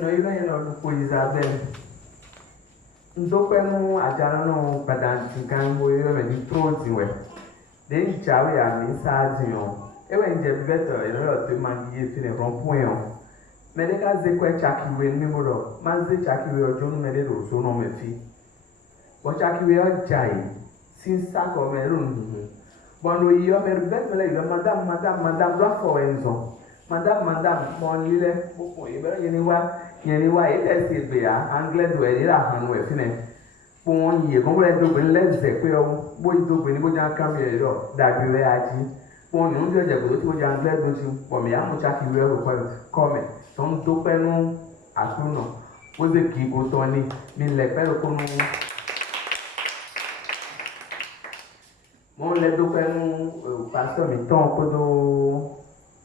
No, iba yẹn lọ kó Isabel. Ndokwe mu ajara no padanti kan bo iba me di throat we. Den chawe ya mi sazi yo. Ewe nje beto eno yo te mangi ye fine rompo yo. Me de ka ze kwe chaki we ni mo do. Ma ze chaki we ojo no me de do so no me fi. Bo chaki we o jai. Sin sa ko me run. Bo no yo me beto le yo madam do for enzo. Madam, mon lile, boko ibe yeni wa ite si be ya anglais do e la hanu e fine. Bon ye kon le do ben le ze pe o, bo do ben bo jan kan be do da bi we aji. Bon ni unje je go ti bo jan anglais do ti po mi amu cha ki we o ko come. Ton do pe nu atuno. Bo ze ki bo to ni mi le pe ko nu. Mon le do pe nu pastor mi ton ko do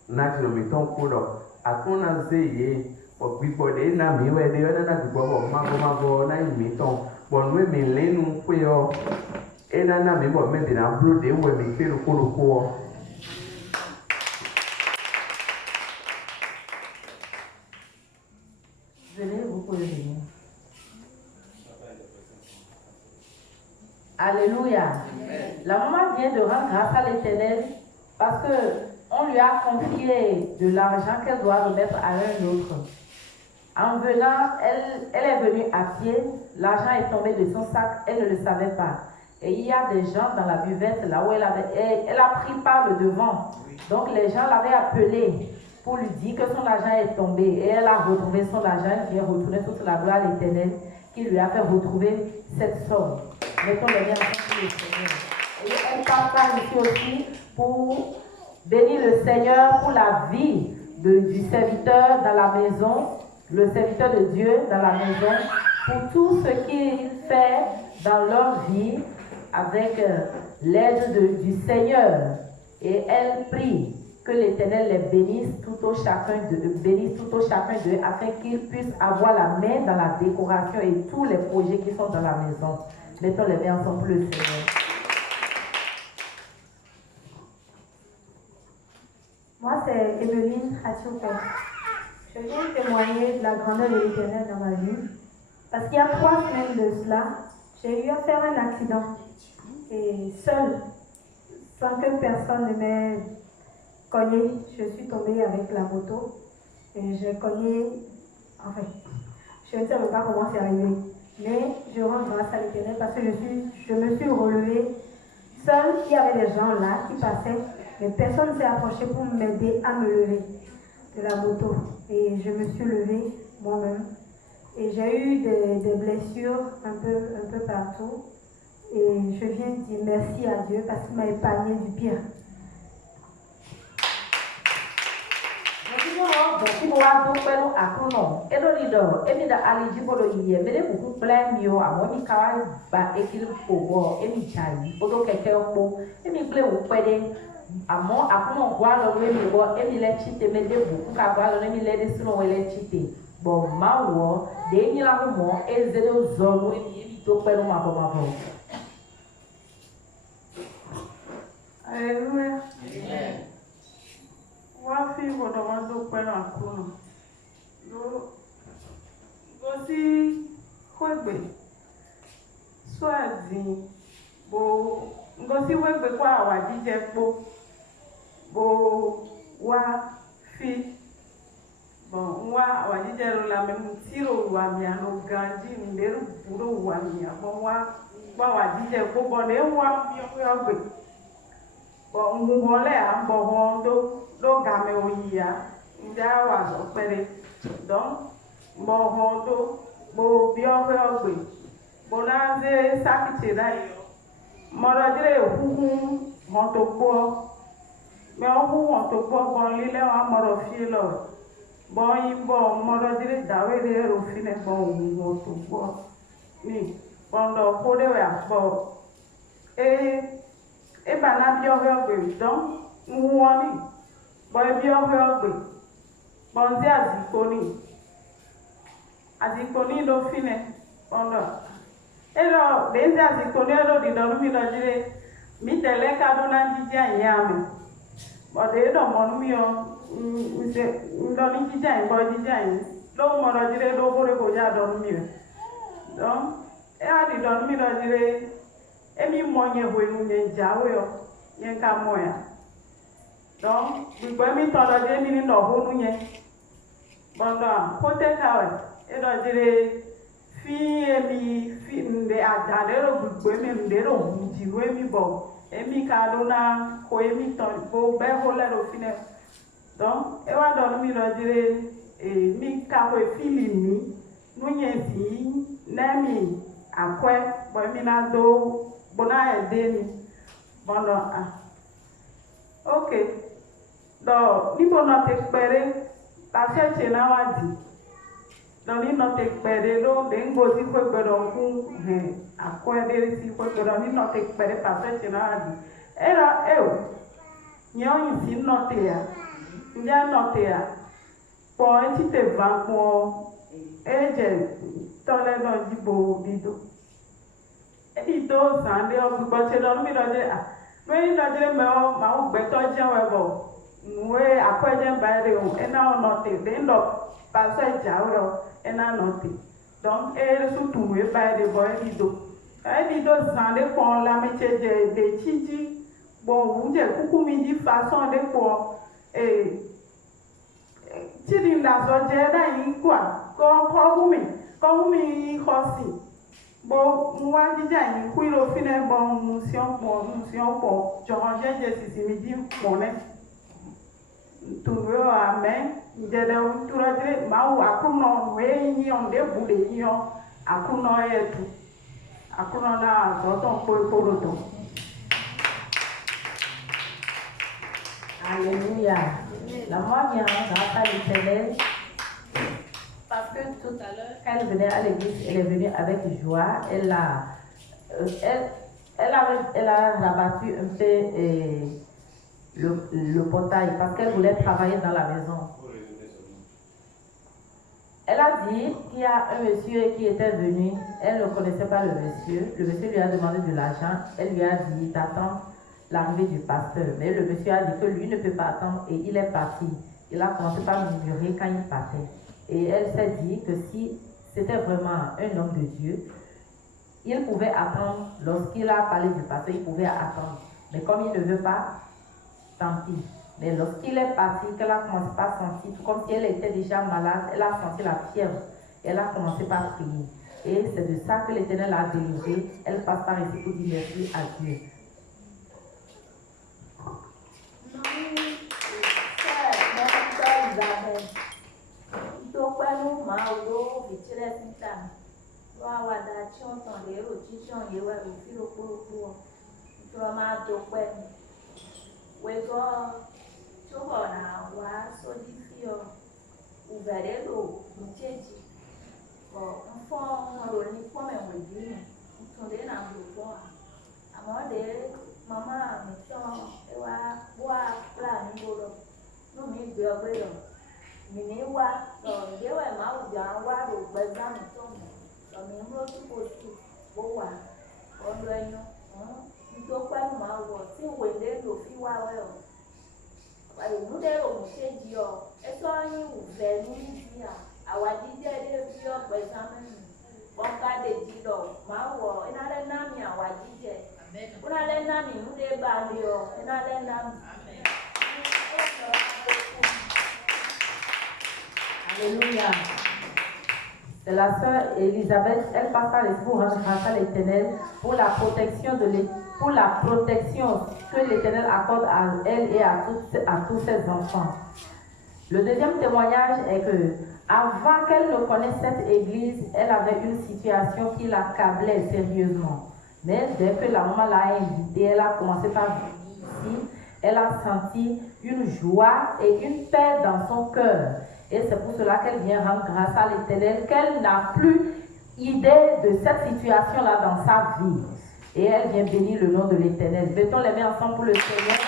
natural mi ton kudo akuna ze ye o gbigbọ de na mi we de na gbigbọ bo mago na mi ton bo nwe mi lenu pe o e na mi bo me bi na bro de we mi feru ko o Alléluia. La maman vient de rendre grâce à l'Éternel parce que on lui a confié de l'argent qu'elle doit remettre à un autre. En venant, elle est venue à pied, l'argent est tombé de son sac, elle ne le savait pas. Et il y a des gens dans la buvette, là où elle a pris par le devant. Donc les gens l'avaient appelée pour lui dire que son argent est tombé. Et elle a retrouvé son argent, elle vient retourner toute la gloire à l'Éternel qui lui a fait retrouver cette somme. Mettons les liens ensemble le Seigneur. Et elle partage ici aussi pour bénir le Seigneur pour la vie du serviteur dans la maison, le serviteur de Dieu dans la maison, pour tout ce qu'il fait dans leur vie avec l'aide du Seigneur. Et elle prie que l'Éternel les bénisse tout au chacun d'eux, afin qu'ils puissent avoir la main dans la décoration et tous les projets qui sont dans la maison. Mettons les mains ensemble pour le Seigneur. Moi, c'est Emeline Hatioupé. Je viens témoigner de la grandeur de l'Éternel dans ma vie. Parce qu'il y a 3 semaines de cela, j'ai eu à faire un accident. Et seule, sans que personne ne m'ait cogné, je suis tombée avec la moto. Et j'ai cogné, enfin, je ne sais pas comment c'est arrivé. Mais je rends grâce à l'Éternel parce que je me suis relevée. Seule, il y avait des gens là qui passaient. Mais personne ne s'est approché pour m'aider à me lever de la moto. Et je me suis levée moi-même. Et j'ai eu des blessures un peu partout. Et je viens dire merci à Dieu parce qu'il m'a épargné du pire. Amo akuno gwalo wemi wo emi le chite me de buku ka gwalo emi le de sino wele chite bo mawo de nyila ho mo ezelo zolo emi to pelu mabo. Alléluia. Amen. Wa fi bodo wa do pelu akuno. Go si kwegbe. Swazi bo ngo si wegbe kwa wa jije po. Bo wa fi bon wa wa jijero la même tiro wa mi ano ganji nderu buro wa mi bon wa jije ko bon e wa mi o gbe bon ngo le a bo ho do ga me oyiya nda wa so pere donc bo ho bo bi o gbe bo na ze sakiti dai mo do dire huhu mo to po mais on to po bon lile wa moro fi lo bon yimbo moro dire dawe de ro fine bon on to po ni bondo ko de wa bo e bana bi o gbe don woni bo bi o gbe bon zi azikoni lo fine bondo elo de zi azikoni lo di don mi do dire mi tele ka do na jija yame But they don't want me on the jija Donc, mon dire, donc, vous pouvez dormir. Donc, et à dire dormir, dire, et mi moyen, vous nous jaoué, yen ka moya. Donc, vous pouvez mi tendre dire, mi no vous nous bon, donc, côté kawe, et donc, dire, fi mde adadero, vous pouvez mi mdero, vous dites, mi bon, et mi kadona, ko e mi ton, bo be hola au final. Donc, et wa dormir, dire, mi kawe fili mi, nous si, nami, akwe, boy mi na do, bona edeni. Bon, ok. Donc, ni bon notre expérience, parce que c'est là où dit. Donc, ni notre expérience, donc, d'un gosi quoi que l'on peut, à quoi dire si quoi que l'on ni notre expérience, parce que c'est là où dit. Et là, n'y a ici noté, n'y a noté, pour un petit vent pour, et j'ai, dans les noms du beau, dido. Et dido, ça, on est au bout de l'homme, il a dit, mais il a dit, mais on va better jam, we akwaje mbare o ena onote den do passage jawo ena note donc e su tu we bare boy dido zande ko la meche de chichi bon uje kukumi di façon de ko chiri la so je da yin kwa ko humi khosi bo mwa dija yin ku ro fine bon mission po je sisi mi di mone tuwe amen jede turade mau akuno we nyon de bude nyon akuno etu akuno na zoton poroto. Alléluia. La moi vient grâce à l'Éternel parce que tout à l'heure quand elle venait à l'église, elle est venue avec joie. Elle a rabattu un peu le portail parce qu'elle voulait travailler dans la maison. Elle a dit qu'il y a un monsieur qui était venu, elle ne connaissait pas le monsieur lui a demandé de l'argent, elle lui a dit d'attendre l'arrivée du pasteur, mais le monsieur a dit que lui ne peut pas attendre et il est parti. Il a commencé par murmurer quand il partait. Et elle s'est dit que si c'était vraiment un homme de Dieu, il pouvait attendre, lorsqu'il a parlé du pasteur, il pouvait attendre. Mais comme il ne veut pas, tant pis. Mais lorsqu'il est parti, qu'elle a commencé par sentir, comme si elle était déjà malade, elle a senti la fièvre. Elle a commencé par prier. Et c'est de ça que l'Éternel a délivré. Elle passe par ici pour dire merci à Dieu. Tubo na wa so di fi o uvere lo mcheji o mfo ro ni po me we di tunde na gbo amode mama mi so e wa plan ni go no mi gbe ogbe lo mi ni wa so de we ma u ja wa ro gbe za mi so mi so mi mo tu ko tu bo wa o lo enyo to pa ma wo ti we le lo fi wa we o ìmúdẹ́rò mùsẹ́jì ọ ẹ̀tọ́ yín wùfẹ́ ní ìdíyà àwàjíjẹ́ ilé fi ọ̀pẹ̀ sámẹ́nì wọ́n ká lè jí lọ máa wọ̀ ẹ̀nàlẹ́ náàmì àwàjíjẹ́ ẹ̀nàlẹ́ náàmì ìmúdẹ́ bá lé ọ ẹ̀nàlẹ́ náàmì. Alléluia. C'est la sœur Elisabeth, elle passe par l'esprit pour rendre grâce à l'Éternel pour la protection que l'Éternel accorde à elle et à tous ses enfants. Le deuxième témoignage est que avant qu'elle ne connaisse cette église, elle avait une situation qui l'accablait sérieusement. Mais dès que la maman l'a invitée, elle a commencé par venir ici, elle a senti une joie et une paix dans son cœur. Et c'est pour cela qu'elle vient rendre grâce à l'Éternel, qu'elle n'a plus idée de cette situation-là dans sa vie. Et elle vient bénir le nom de l'Éternel. Mettons les mains ensemble pour le Seigneur.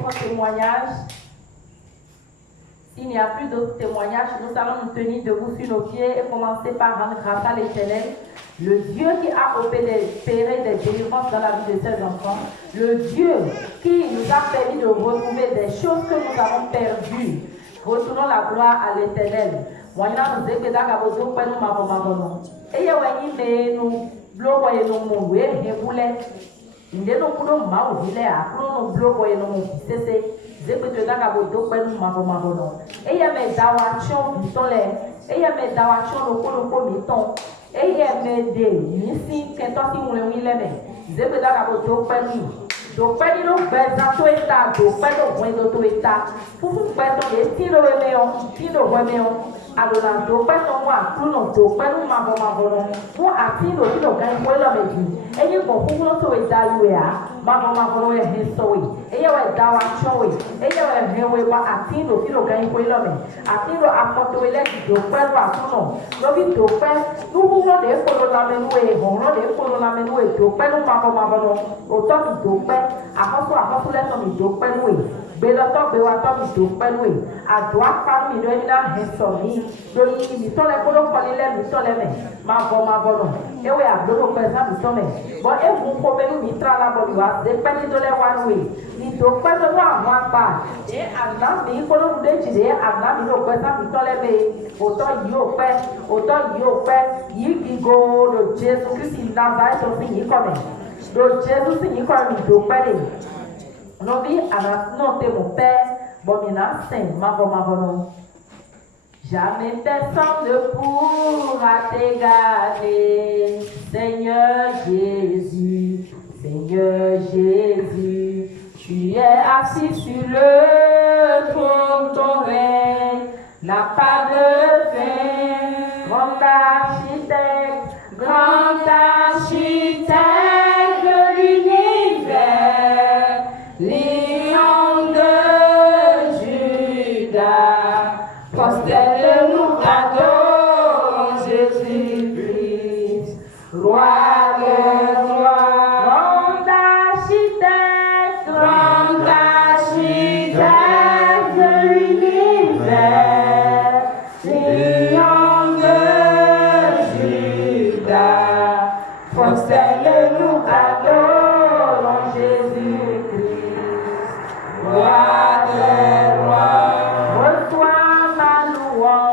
Autre témoignage. S'il n'y a plus d'autres témoignages, nous allons nous tenir debout sur nos pieds et commencer par rendre grâce à l'Éternel. Le Dieu qui a opéré des délivrances dans la vie de ses enfants. Le Dieu qui nous a permis de retrouver des choses que nous avons perdues. Retournons la gloire à l'Éternel. Moyennant nous écouter d'Agabozo, Père, nous m'avons. Et il y a nous bloquons et nous mourons, et boulet. Il y a nos coups de main, il y a nous bloquons et nous mourons. C'est écouter d'Agabozo, Père, nous m'avons. Et il y a mes dawachons, ils sont là. Et il y a mes dawachons, nos coups de comitons. Et il y a mes dés, ici, quand on s'y moule, il est. Écouter d'Agabozo, Père, nous. Donc, quand il y a un besoin de l'État, donc, quand il y a un besoin de l'État, pour vous faire des tirs de reméon, alors, donc, quand on voit tout le monde, donc, quand on m'a pour attirer aussi le gain pour l'homme dit, et il faut que vous soyez évalué, et il y a un dawa choui, et il y a un réel attirer aussi le gain pour l'homme, attirer à porter les donc, quand on a tout le monde, donc, nous voulons des pour l'homme, on a des pour l'homme, donc, quand on m'a autant donc, àkọ́kọ́ lẹ́nu mi tó pẹ́ lóye gbé lọ́tọ́ gbé wa tọ́ mi tó pẹ́ lóye àdó apá mi lóye náà hẹ̀ sọ mi lórí mi tọ́lẹ̀ kóló kọ́lé lẹ́ mi tọ́lẹ̀ mẹ́ máa bọ̀ nù ewé àgbélò pẹ́ sábì tọ́ mẹ́ bọ́ ewu kọ́mẹ́lú mi tra la bọ̀ mi wá dé pẹ́ ní dọ́lẹ̀ wá lóye mi tó pẹ́ lọ́wọ́ àwọn àgbà ẹ àná mi kóló dé jìnnì àná mi ló pẹ́ sábì tọ́lẹ̀ mẹ́ òtọ́ yìí ó pẹ́ yìí gígo lò Jésù Kristi nàbà ẹ̀sọ́ sí yìí kọ́ mẹ́. Donc Jésus signe comme il doit parler. Nous vivons à notre mon Père, bon mina saint, ma bonne. Jamais personne ne pourra t'égaler, Seigneur Jésus, Seigneur Jésus. Tu es assis sur le trône, ton règne n'a pas de fin. Grand architecte, Lion de Juda, prosterne-nous, adorons Jésus-Christ, roi de rois, grand architecte de l'univers, Lion de Juda, prosterne-nous, adorons Jésus-Christ. Roi des rois, reçois ma louange.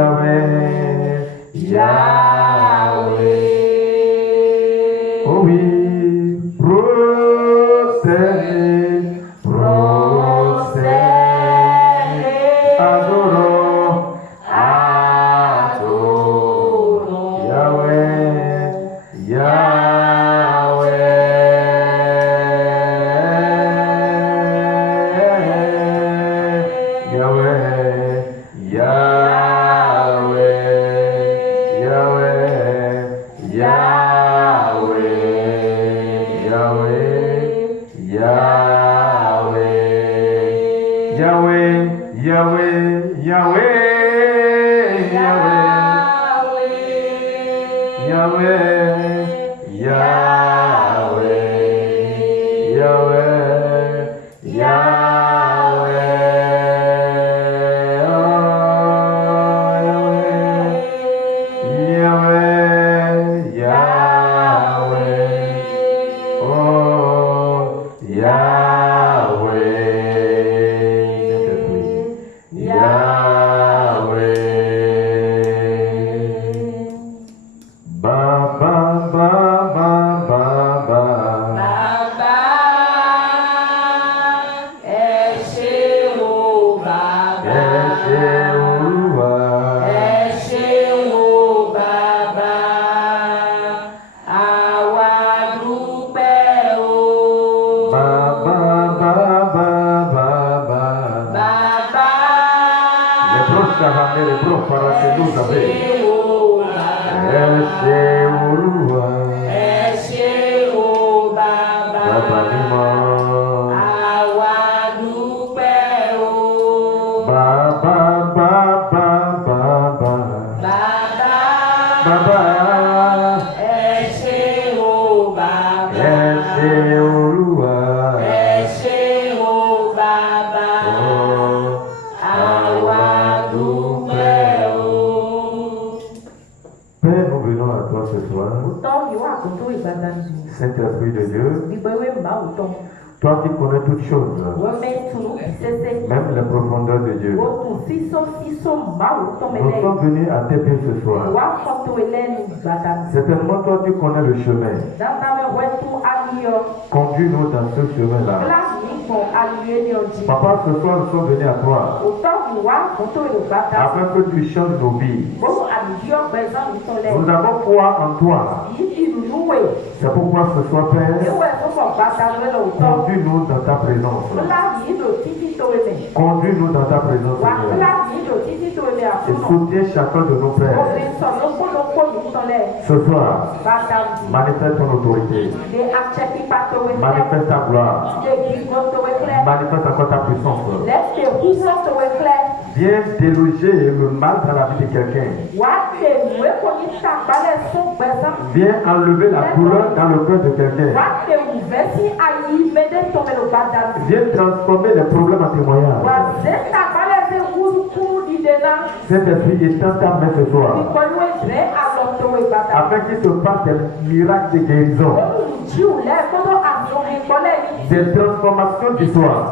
Yahweh, Yahweh. Oh oui, prosternez, prosternez, adorons, adorons Yahweh, Yahweh, Yahweh, Yahweh, Yahweh, Yahweh, Yahweh, Yahweh, Yahweh, Yahweh, Yahweh, Yahweh, Yahweh, Saint-Esprit de Dieu, toi qui connais toutes choses, même les profondeurs de Dieu, nous sommes venus à tes pieds ce soir. Certainement, toi tu connais le chemin. Conduis-nous dans ce chemin-là. Papa, ce soir nous sommes venus à toi afin que tu changes nos vies. Nous avons foi en toi. C'est pourquoi ce soir, Père, conduis-nous dans ta présence. Conduis-nous dans ta présence, Seigneur. Et soutiens chacun de nos pères. Ce soir, manifeste ton autorité. Manifeste ta gloire. Manifeste encore ta puissance. Viens déloger le mal dans la vie de quelqu'un. Viens enlever la douleur dans le cœur de quelqu'un. Viens transformer les problèmes en témoignages. Saint-Esprit, étends ta main ce soir afin qu'il se passe des miracles de guérison, des transformations d'histoire.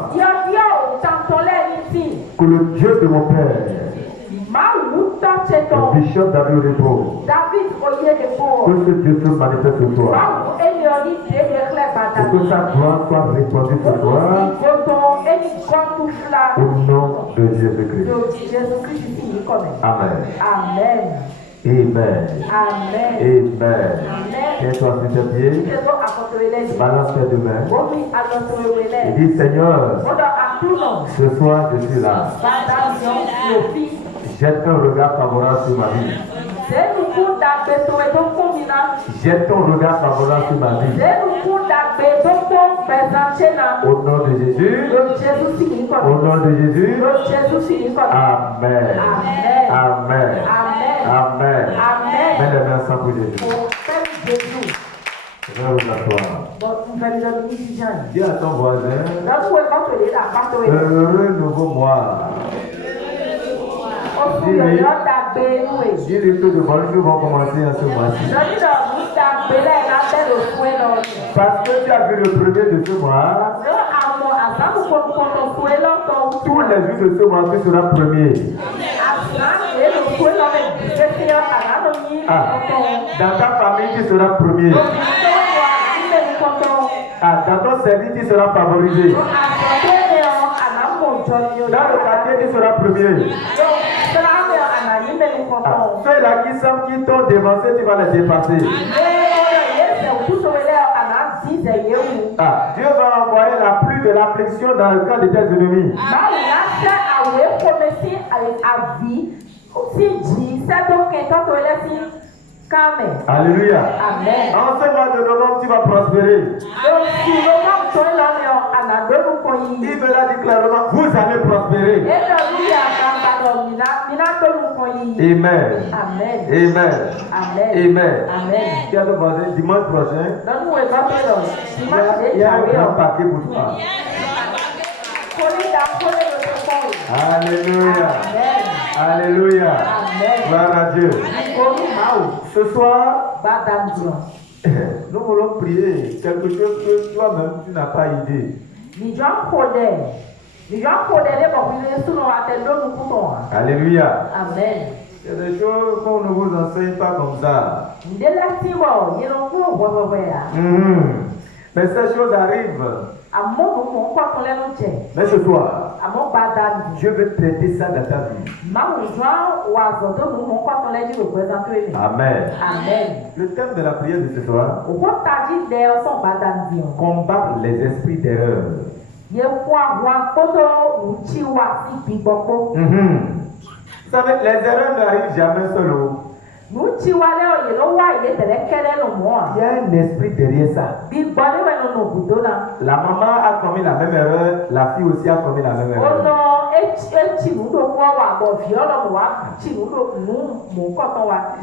Que le Dieu de mon Père, le bishop David Retro, que ce Dieu se manifeste ce soir, et que sa gloire soit répandue ce soir, au nom de Jésus-Christ. Amen. Amen. Amen. Amen. Amen. Tiens-toi sur tes pieds. Balance tes deux mains. Et dis, Seigneur, ce soir je suis là. Jette un regard favorable sur ma vie. Jette ton regard favorable sur ma vie. Au nom de Jésus. Au nom de Jésus. Amen. Amen. Amen. Mets les mains ensemble pour Jésus. Dis à ton voisin, heureux nouveau mois. Dis-lui que de bonnes choses vont commencer à ce mois-ci. Parce que tu as vu le premier de ce mois, tous les jours de ce mois, tu seras premier. Ah. Dans ta famille, tu seras premier. Ah, dans ton service, tu seras favorisé. Dans le quartier, tu seras premier. Ah, ceux-là qui t'ont dévancé, tu vas les dépasser. Ah, Dieu va envoyer la pluie de l'affliction dans le camp de tes ennemis. Alléluia. Amen. En ce mois de novembre, tu vas prospérer. Il me l'a dit clairement, vous allez prospérer. Amen. Amen. Amen. Amen. Amen. Amen. Tu as demandé dimanche prochain, il y a un grand paquet pour toi. Alléluia. Alléluia. Gloire à Dieu. Ce soir, nous voulons prier quelque chose que toi-même tu n'as pas idée. Alléluia. Amen. Il y a des choses qu'on ne vous enseigne pas comme ça. Mais ces choses arrivent. Mais ce soir, je veux traiter ça dans ta vie. Amen. Amen. Le thème de la prière de ce soir, combattre les esprits d'erreur. Vous savez, les erreurs n'arrivent jamais seules. Il y a un esprit derrière ça. La maman a commis la même erreur, la fille aussi a commis la même erreur.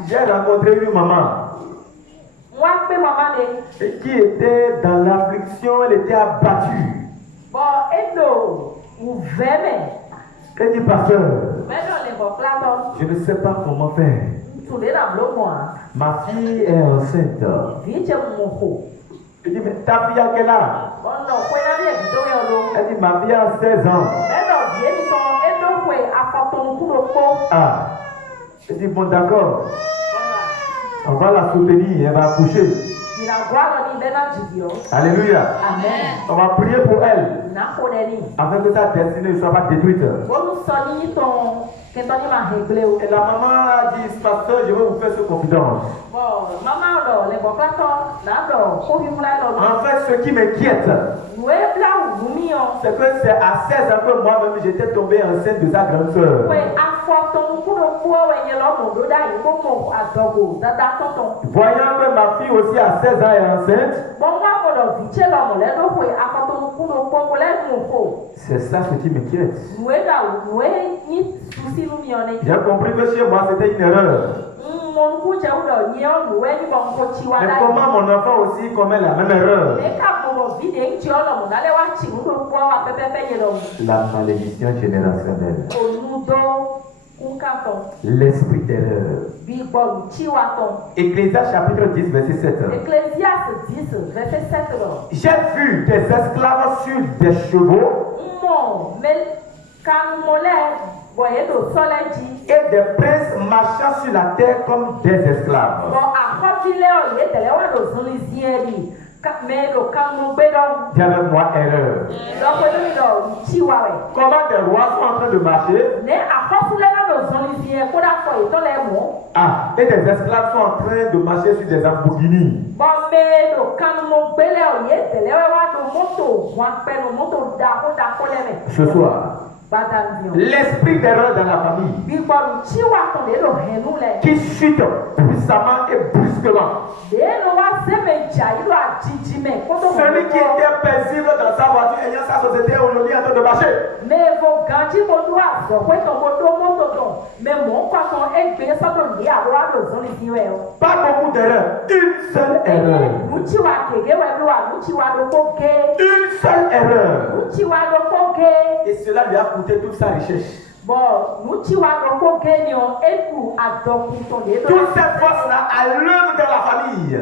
J'ai rencontré une maman qui était dans l'affliction, elle était abattue. Elle dit, pasteur, je ne sais pas comment faire. Ma fille est enceinte. Elle dit, mais ta fille a quel âge? Elle dit, ma fille a 16 ans. Ah. Elle dit, bon d'accord. On va la soutenir, elle va accoucher. Alléluia. Amen. On va prier pour elle. Afin que sa destinée ne soit pas détruite. Et la maman a dit, pasteur, je vais vous faire ce confidence. En fait, ce qui m'inquiète, c'est que c'est à 16 ans que moi-même j'étais tombé enceinte de sa grande soeur. Voyant que ma fille aussi à 16 ans est enceinte, c'est ça ce qui m'inquiète. J'ai compris que chez moi c'était une erreur. Mais comment mon enfant aussi commet la même erreur? La malédiction générationnelle. L'esprit d'erreur. Ecclésiaste chapitre 10, verset 7. J'ai vu des esclaves sur des chevaux et des princes marchant sur la terre comme des esclaves. Dis avec moi erreur. Comment des rois sont en train de marcher? Ah, et des esclaves sont en train de marcher sur des Lamborghini. Ce soir, l'esprit d'erreur dans la famille qui chute puissamment et brusquement. Celui qui était paisible dans sa voiture ayant sa société aujourd'hui en train de marcher. Pas beaucoup d'erreurs, une seule erreur. Une seule erreur. Et cela lui a coûté toute sa richesse. Toutes ces forces-là à l'œuvre de la famille.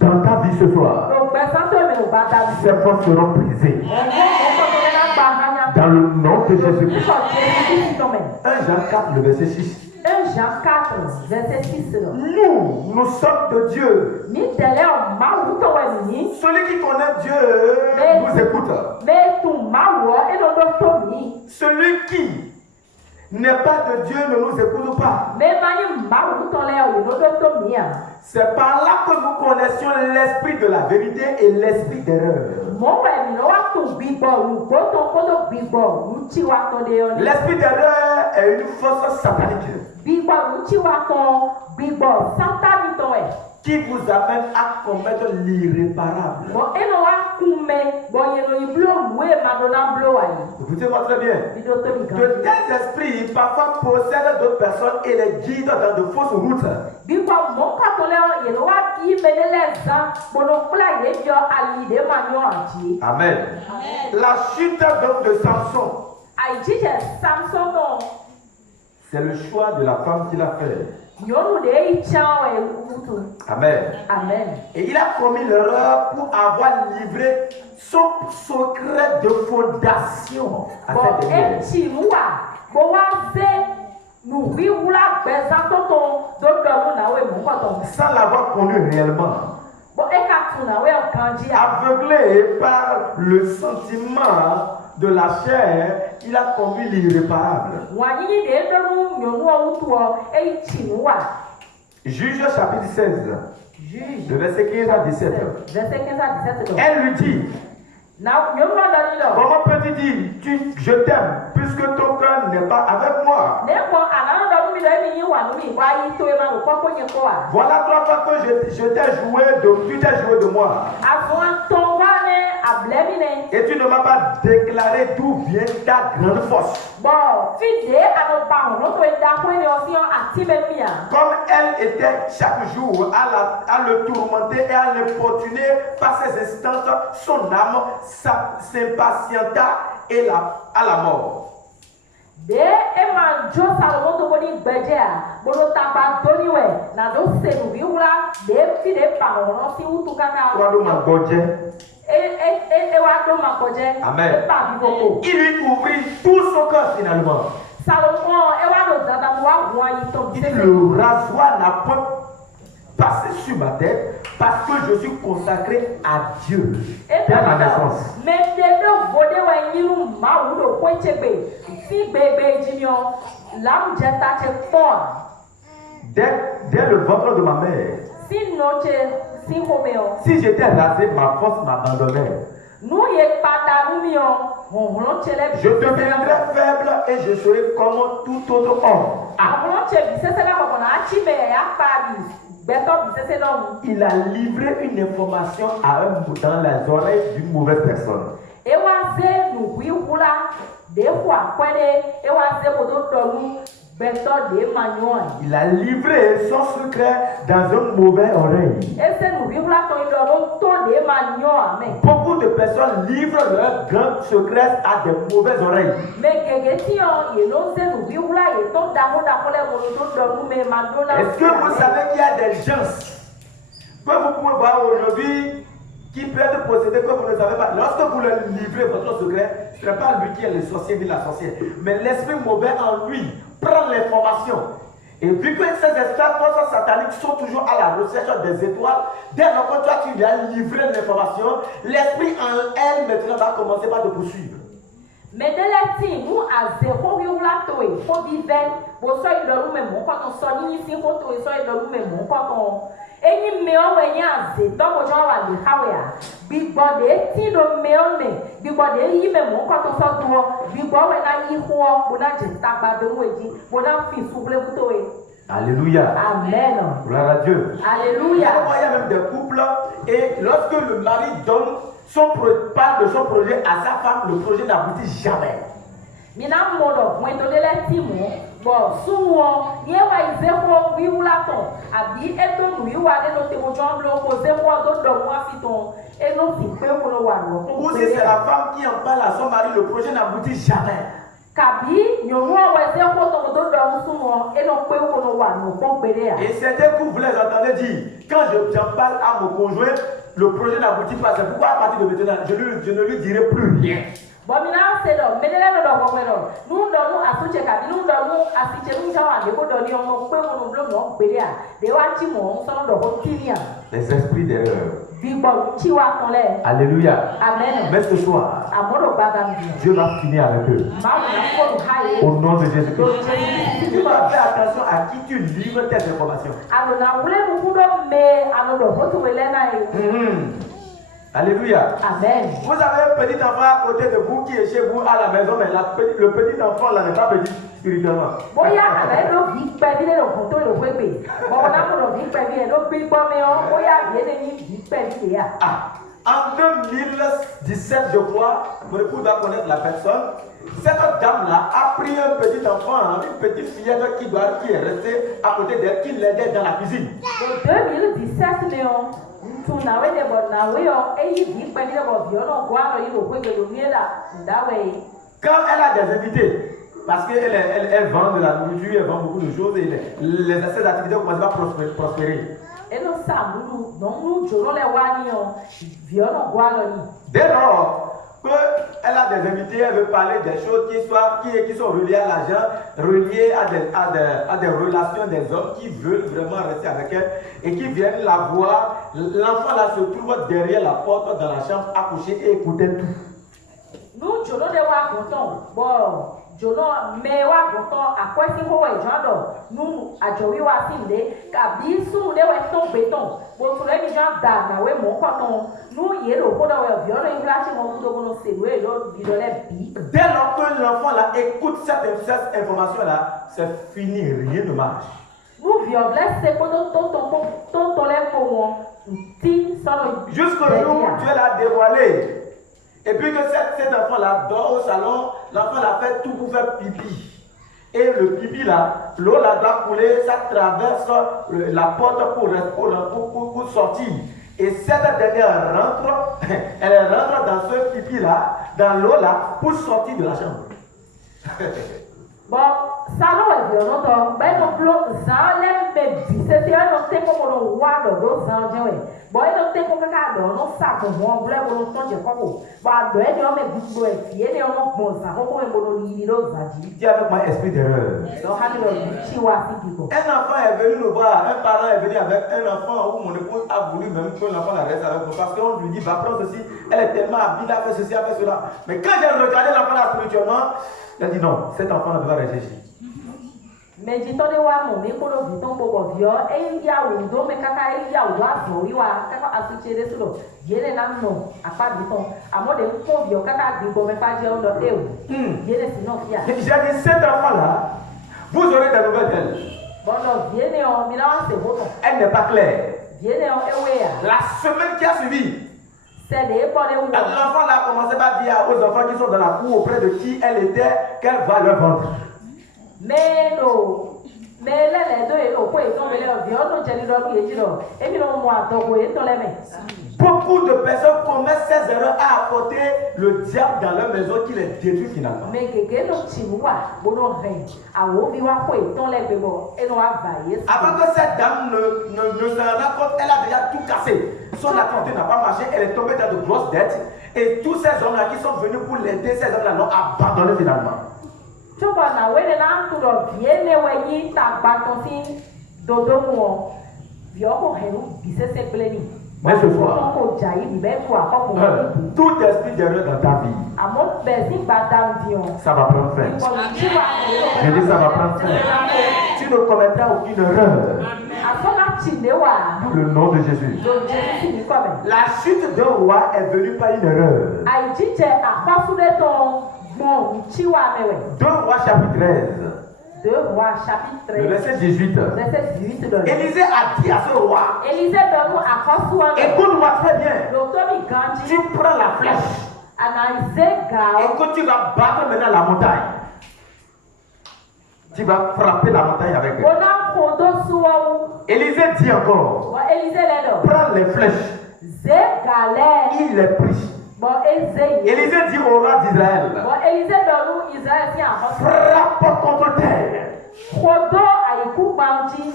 Dans ta vie ce soir, ces forces seront brisées. Dans le nom de Jésus-Christ. 1 Jean 4, le verset 6. 1 Jean 4, verset 6. Nous sommes de Dieu. Celui qui connaît Dieu nous écoute. Celui qui n'est pas de Dieu ne nous écoute pas. C'est par là que nous connaissions l'esprit de la vérité et l'esprit d'erreur. L'esprit d'erreur est une force satanique qui vous amène à commettre l'irréparable. Écoutez-moi très bien. De tels esprits parfois possèdent d'autres personnes et les guident dans de fausses routes. Amen. La chute donc de Samson, c'est le choix de la femme qu'il a fait. Amen. Amen. Et il a commis l'erreur pour avoir livré son secret de fondation à cette dernière. Sans l'avoir connu réellement. Aveuglé par le sentiment de la chair, il a commis l'irréparable. Juge chapitre 16, de verset 15 à 17. Elle lui dit, comment peux-tu dire je t'aime puisque ton cœur n'est pas avec moi? Voilà 3 fois que je t'ai joué tu t'es joué de moi. Et tu ne m'as pas déclaré d'où vient ta grande force. Comme elle était chaque jour à le tourmenter et à l'importuner par ses instances, son âme s'impatienta à la mort. Amen. Il lui ouvrit tout son cœur finalement. Il le rasoir n'a point passé sur ma tête parce que je suis consacré à Dieu dès ma naissance. Dès le ventre de ma mère. Si j'étais rasé, ma force m'abandonnait. Je deviendrai faible et je serai comme tout autre homme. Il a livré une information dans les oreilles d'une mauvaise personne. Il a livré son secret dans une mauvaise oreille. Beaucoup de personnes livrent leurs grands secrets à des mauvaises oreilles. Est-ce que vous savez qu'il y a des gens que vous pouvez voir aujourd'hui qui peut être possédé que vous ne savez pas? Lorsque vous leur livrez votre secret, ce n'est pas lui qui est le sorcier ni la sorcière, mais l'esprit mauvais en lui prend l'information. Et vu que ces esprits sataniques sont toujours à la recherche des étoiles, dès lors que toi tu lui as livré l'information, l'esprit en elle maintenant va commencer par te poursuivre. Mais de l'été, nous à 0,8 faut vivre, pour ça il doit nous même quand on sort ici, quand on sort il doit nous même quand on et ni meilleur moyen c'est donc on va le faire. Big body ti do meilleur mais big body yi même quand on sort dehors, big body on a yi ho on a juste tabac de moji, on a fait souffler vous toi. Alléluia. Amen. Gloire à Dieu. Alléluia. Il y a même des couples et lorsque le mari parle de son projet à sa femme, le projet n'aboutit jamais. Mina modo mwendo de letimo bo suwo yewa izeko wiwulato abi eto nuiwa de no temo jamblo ko zeko do do mo afiton e no fi pe ko no wa no. Ou si c'est la femme qui en parle à son mari, le projet n'aboutit jamais. Kabi nyonu wa zeko to do do suwo e no pe ko no wa no ko pere ya. Et certains coups vous les entendez dire quand j'en parle à mon conjoint, le projet n'aboutit pas. C'est pourquoi à partir de maintenant je ne lui dirai plus rien. Bon, maintenant, c'est là. Mais là, nous devons faire. Nous donnons à tout ce cas. Nous donnons à ce que nous avons des données. On peut nous bloquer. On peut dire. Des watchis, on s'en doit tirer. Les esprits d'erreur. Alléluia. Amen. Mais ce soir, Dieu va finir avec eux. Au nom de Jésus-Christ. Tu dois faire attention à qui tu livres tes informations. Alléluia. Amen. Vous avez un petit enfant à côté de vous qui est chez vous à la maison, mais le petit enfant là n'est pas petit spirituellement. En 2017, je crois, mon épouse va connaître la personne. Cette dame-là a pris un petit enfant, une petite fillette qui est restée à côté d'elle, qui l'aidait dans la cuisine. En 2017, quand elle a des invités, parce qu'elle vend de la nourriture, elle vend beaucoup de choses et ces activités commencent à prospérer. Dès lors qu'elle a des invités, elle veut parler des choses qui sont reliées à l'argent, reliées à des relations des hommes qui veulent vraiment rester avec elle et qui viennent la voir. L'enfant là se trouve derrière la porte dans la chambre à coucher et écouter tout. Nous, je ne bon. Jono mewa goto akwesi ho ejado nu ajowi wa sinde ka bisu de we ton beton bo tule mi jan da na we mo koton nu yelo ko da we violo inflation mo do bono se we lo bidole bi. Dès lors que l'enfant là écoute cette information là, c'est fini, rien ne marche. Nous violons c'est pour ton le pour ti solo jusqu'au jour où Dieu l'a dévoilé. Et puis que cet enfant-là dort au salon, l'enfant l'a fait tout pour faire pipi. Et le pipi là, l'eau là doit couler, ça traverse la porte pour sortir. Et cette dernière rentre, elle rentre dans ce pipi là, dans l'eau là, pour sortir de la chambre. Bon, ça non est violent, donc, ben non plus, ça l'aime baby, c'est un autre comme on voit dans d'autres endroits. Bon, il y a un autre comme on ça comme on voulait pour nous changer comme bon, doit être un peu plus loin, il y a un autre bon ça, on peut me donner l'autre zadie. Dis avec moi esprit d'erreur. Donc, un enfant est venu nous voir, un parent est venu avec un enfant où mon épouse a voulu même que l'enfant la reste avec nous parce qu'on lui dit va prendre ceci, elle est tellement habile, elle a fait ceci, elle a fait cela. Mais quand j'ai regardé l'enfant là spirituellement, elle dit non, cet enfant ne va pas réfléchir. Mais dis toi de voir mon mais pour le bouton pour vivre et il y a un dos mais kaka il y a un doigt il va kaka associé de cela il est là non à pas bouton à moi de pour vivre kaka dit comme pas dire on doit il est sinon il y a j'ai dit cet enfant là vous aurez des nouvelles d'elle. Bon non viens on mira c'est bon elle n'est pas claire. Viens on la semaine qui a suivi c'est des bonnes l'enfant là a commencé à dire aux enfants qui sont dans la cour auprès de qui elle était qu'elle va leur vendre. Mais non, mais là les deux et quoi ils ont mis leur viande au gel d'or et giro et puis on voit donc ils ont les mains. Beaucoup de personnes commettent ces erreurs à apporter le diable dans leur maison qui les détruit finalement. Mais quelqu'un d'autre qui voit bon rien à où vivre quoi ils ont les bébés et on va bailler. Avant que cette dame ne se rende compte, elle a déjà tout cassé. Son activité n'a pas marché, elle est tombée dans de grosses dettes et tous ces hommes là qui sont venus pour l'aider, ces hommes là l'ont abandonné finalement. Tu vois, na wele na tout le bien ne ta bâton si dodo mo vio ko henu bise se pleni. Mais ce soir, tout esprit d'erreur dans ta vie, ça va prendre fin. Je dis ça va prendre fin. Tu ne commettras aucune erreur. Le nom de Jésus. La chute d'un roi est venue par une erreur. 2 Rois chapitre 13. 2 Rois chapitre 13. Le verset 18. Verset 18 de Élisée a dit à ce roi, écoute-moi très bien. Tu prends la flèche et que tu vas battre maintenant la montagne. Tu vas frapper la montagne avec elle. Élisée dit encore, prends les flèches. Il les prit. Élisée dit au roi d'Israël, frappe contre terre.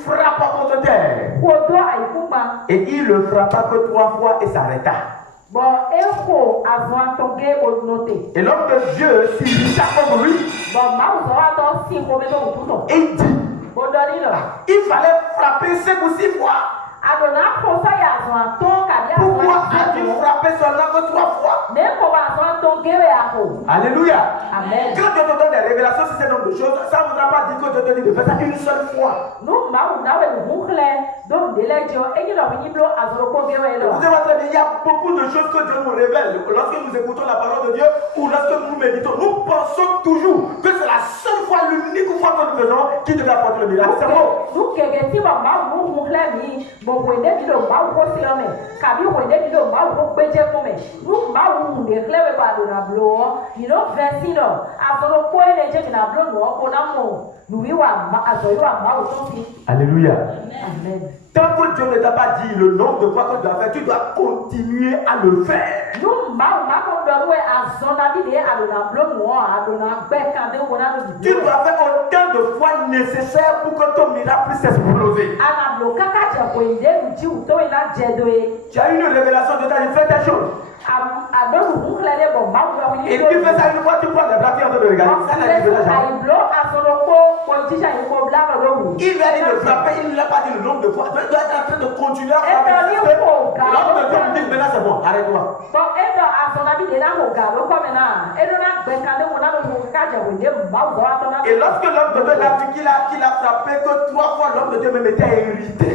Frappe contre terre. Et il le frappa que 3 fois et s'arrêta. Bon, echo azwa tonge onote. Et l'homme de Dieu s'irrita comme lui. Bon, ma uzawa to si ko me no puto. Et il dit, Bon doni lo. il fallait frapper 5 ou 6 fois. Adona ko sa ya azwa to ka dia. Pourquoi as-tu frappé seulement que 3 fois? Ne ko ba azwa tonge we ako. Alléluia. Amen. Quand Dieu te donne des révélations sur ce nombre de choses, ça ne voudra pas dire que Dieu te dit de faire ça une seule fois. No ma una we mukhle do delejo enyi lo ni blo azro ko gewe lo. Vous savez très bien, il y a beaucoup de choses que Dieu nous révèle. Lorsque nous écoutons la parole de Dieu ou lorsque nous méditons, nous pensons toujours que c'est la seule fois, l'unique fois que nous faisons qui devait apporter le miracle. C'est bon. Nous kegeti ba ma mu mukhle mi bo wende bi do ma ko si ame. Kabi wende bi do ma ko beje ko me. Nu ma mu de klewe ba do na blo. You know versi lo. Azro ko ele je na blo no ko na mo. Nous wa ma azo yo ma o to fi. Alléluia. Amen. Tant que Dieu ne t'a pas dit le nombre de fois que tu dois faire, tu dois continuer à le faire. Nu ma ko do we azona bi de adona blo no adona be kan de ko na do. Tu dois faire autant de fois nécessaire pour que ton miracle puisse exploser. Ana blo kaka je ko inde ku ji u to ina je do e. Tu as une révélation de ta vie, fais tes choses. Adonu mukhle de bo ma ko wi. Et tu fais ça une fois, tu prends les bras, tu es en train de regarder. Ça n'a dit de l'argent. Ai blo azoro ko tisha ko bla ro. Il vient de frapper, il ne l'a pas dit le nombre de fois. Tu dois être en train de continuer à frapper. Et L'homme de Dieu me dit, maintenant c'est bon, arrête-toi. Bon, et dans azona bi de na ko ga ro ko me na. E do na gbe kan de ko na ro ka je we de ba zo atona. Et lorsque l'homme de Dieu a vu qu'il a frappé que 3 fois, l'homme de Dieu me mettait irrité.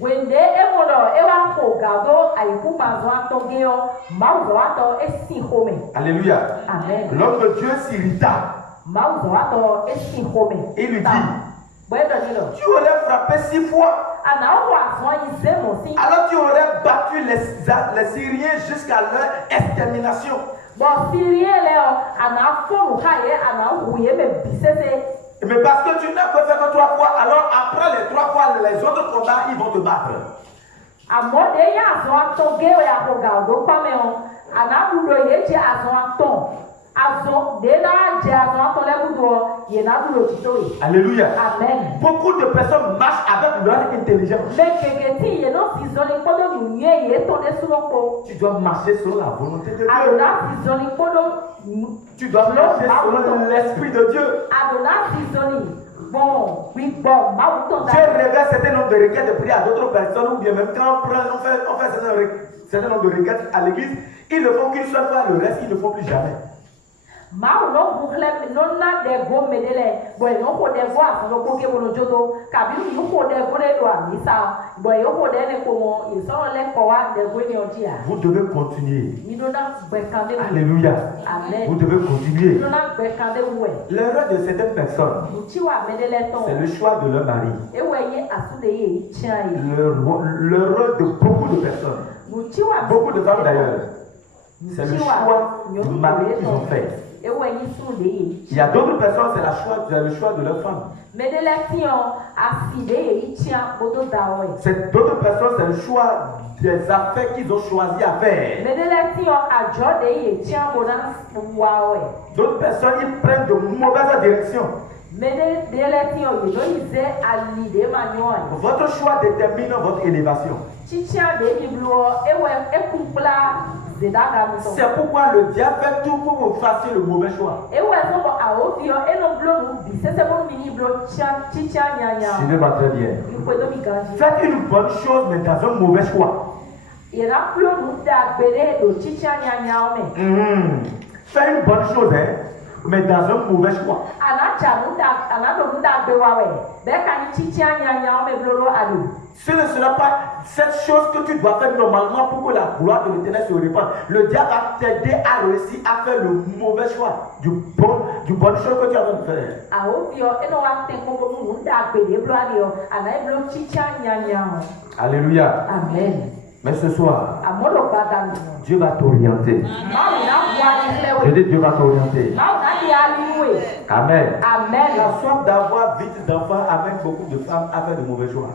Wende emono ewa ko gado aiku mazo atogeo mauzo ato esi home. Alléluia. Amen. L'homme de Dieu s'irrita. Mauzo ato esi home. Il lui dit, Bueno dilo. tu aurais frappé 6 fois. Ana o azwa izemo si. Alors tu aurais battu les Syriens jusqu'à leur extermination. Bon sirie leo ana fonu haye ana huye me bisese. Mais parce que tu n'as que fait que 3 fois, alors après les 3 fois, les autres combats, ils vont te battre. Amode ya azwa atogeo ya ko gado pameo ana budo yeje azwa aton. Azo de na je azwa aton le budo ye na budo titoyi. Alléluia. Amen. Beaucoup de personnes marchent avec leur intelligence. Tu dois marcher selon la volonté de Dieu. Tu dois marcher selon l'Esprit de Dieu. Dieu révèle certains nombres de requêtes de prière à d'autres personnes, ou bien même quand on fait certains nombres de requêtes à l'église, ils ne font qu'une seule fois, le reste, ils ne font plus jamais. Mau no bukhle no na de go medele boy no ko de voa no ko ke wono jodo kabi no ko de bore do amisa boy yo ko de ne ko mo iso le ko wa de go ni odia. Vous devez continuer. Ni do na bekande. Alléluia. Amen. Vous devez continuer. Do na bekande we. L'erreur de certaines personnes, c'est le choix de leur mari. E we ye asude ye chai. L'erreur de beaucoup de personnes, beaucoup de femmes d'ailleurs, c'est le choix du mari qu'ils ont fait. Il y a d'autres personnes, c'est le choix de leur femme. C'est d'autres personnes, c'est le choix des affaires qu'ils ont choisi à faire. D'autres personnes, ils prennent de mauvaises directions. Votre choix détermine votre élévation. C'est pourquoi le diable fait tout pour vous faire le mauvais choix. Ce n'est pas très bien. Faites une bonne chose, mais dans un mauvais choix. Faites une bonne chose, hein, mais dans un mauvais choix. Ce ne sera pas cette chose que tu dois faire normalement pour que la gloire de l'Éternel se répande. Le diable va t'aider à réussir à faire le mauvais choix du bon chose que tu as de faire. Alléluia. Amen. Mais ce soir, Dieu va t'orienter. Je dis Dieu va t'orienter. Amen. Amen. La soif d'avoir vite d'enfants amène beaucoup de femmes à faire de mauvais choix.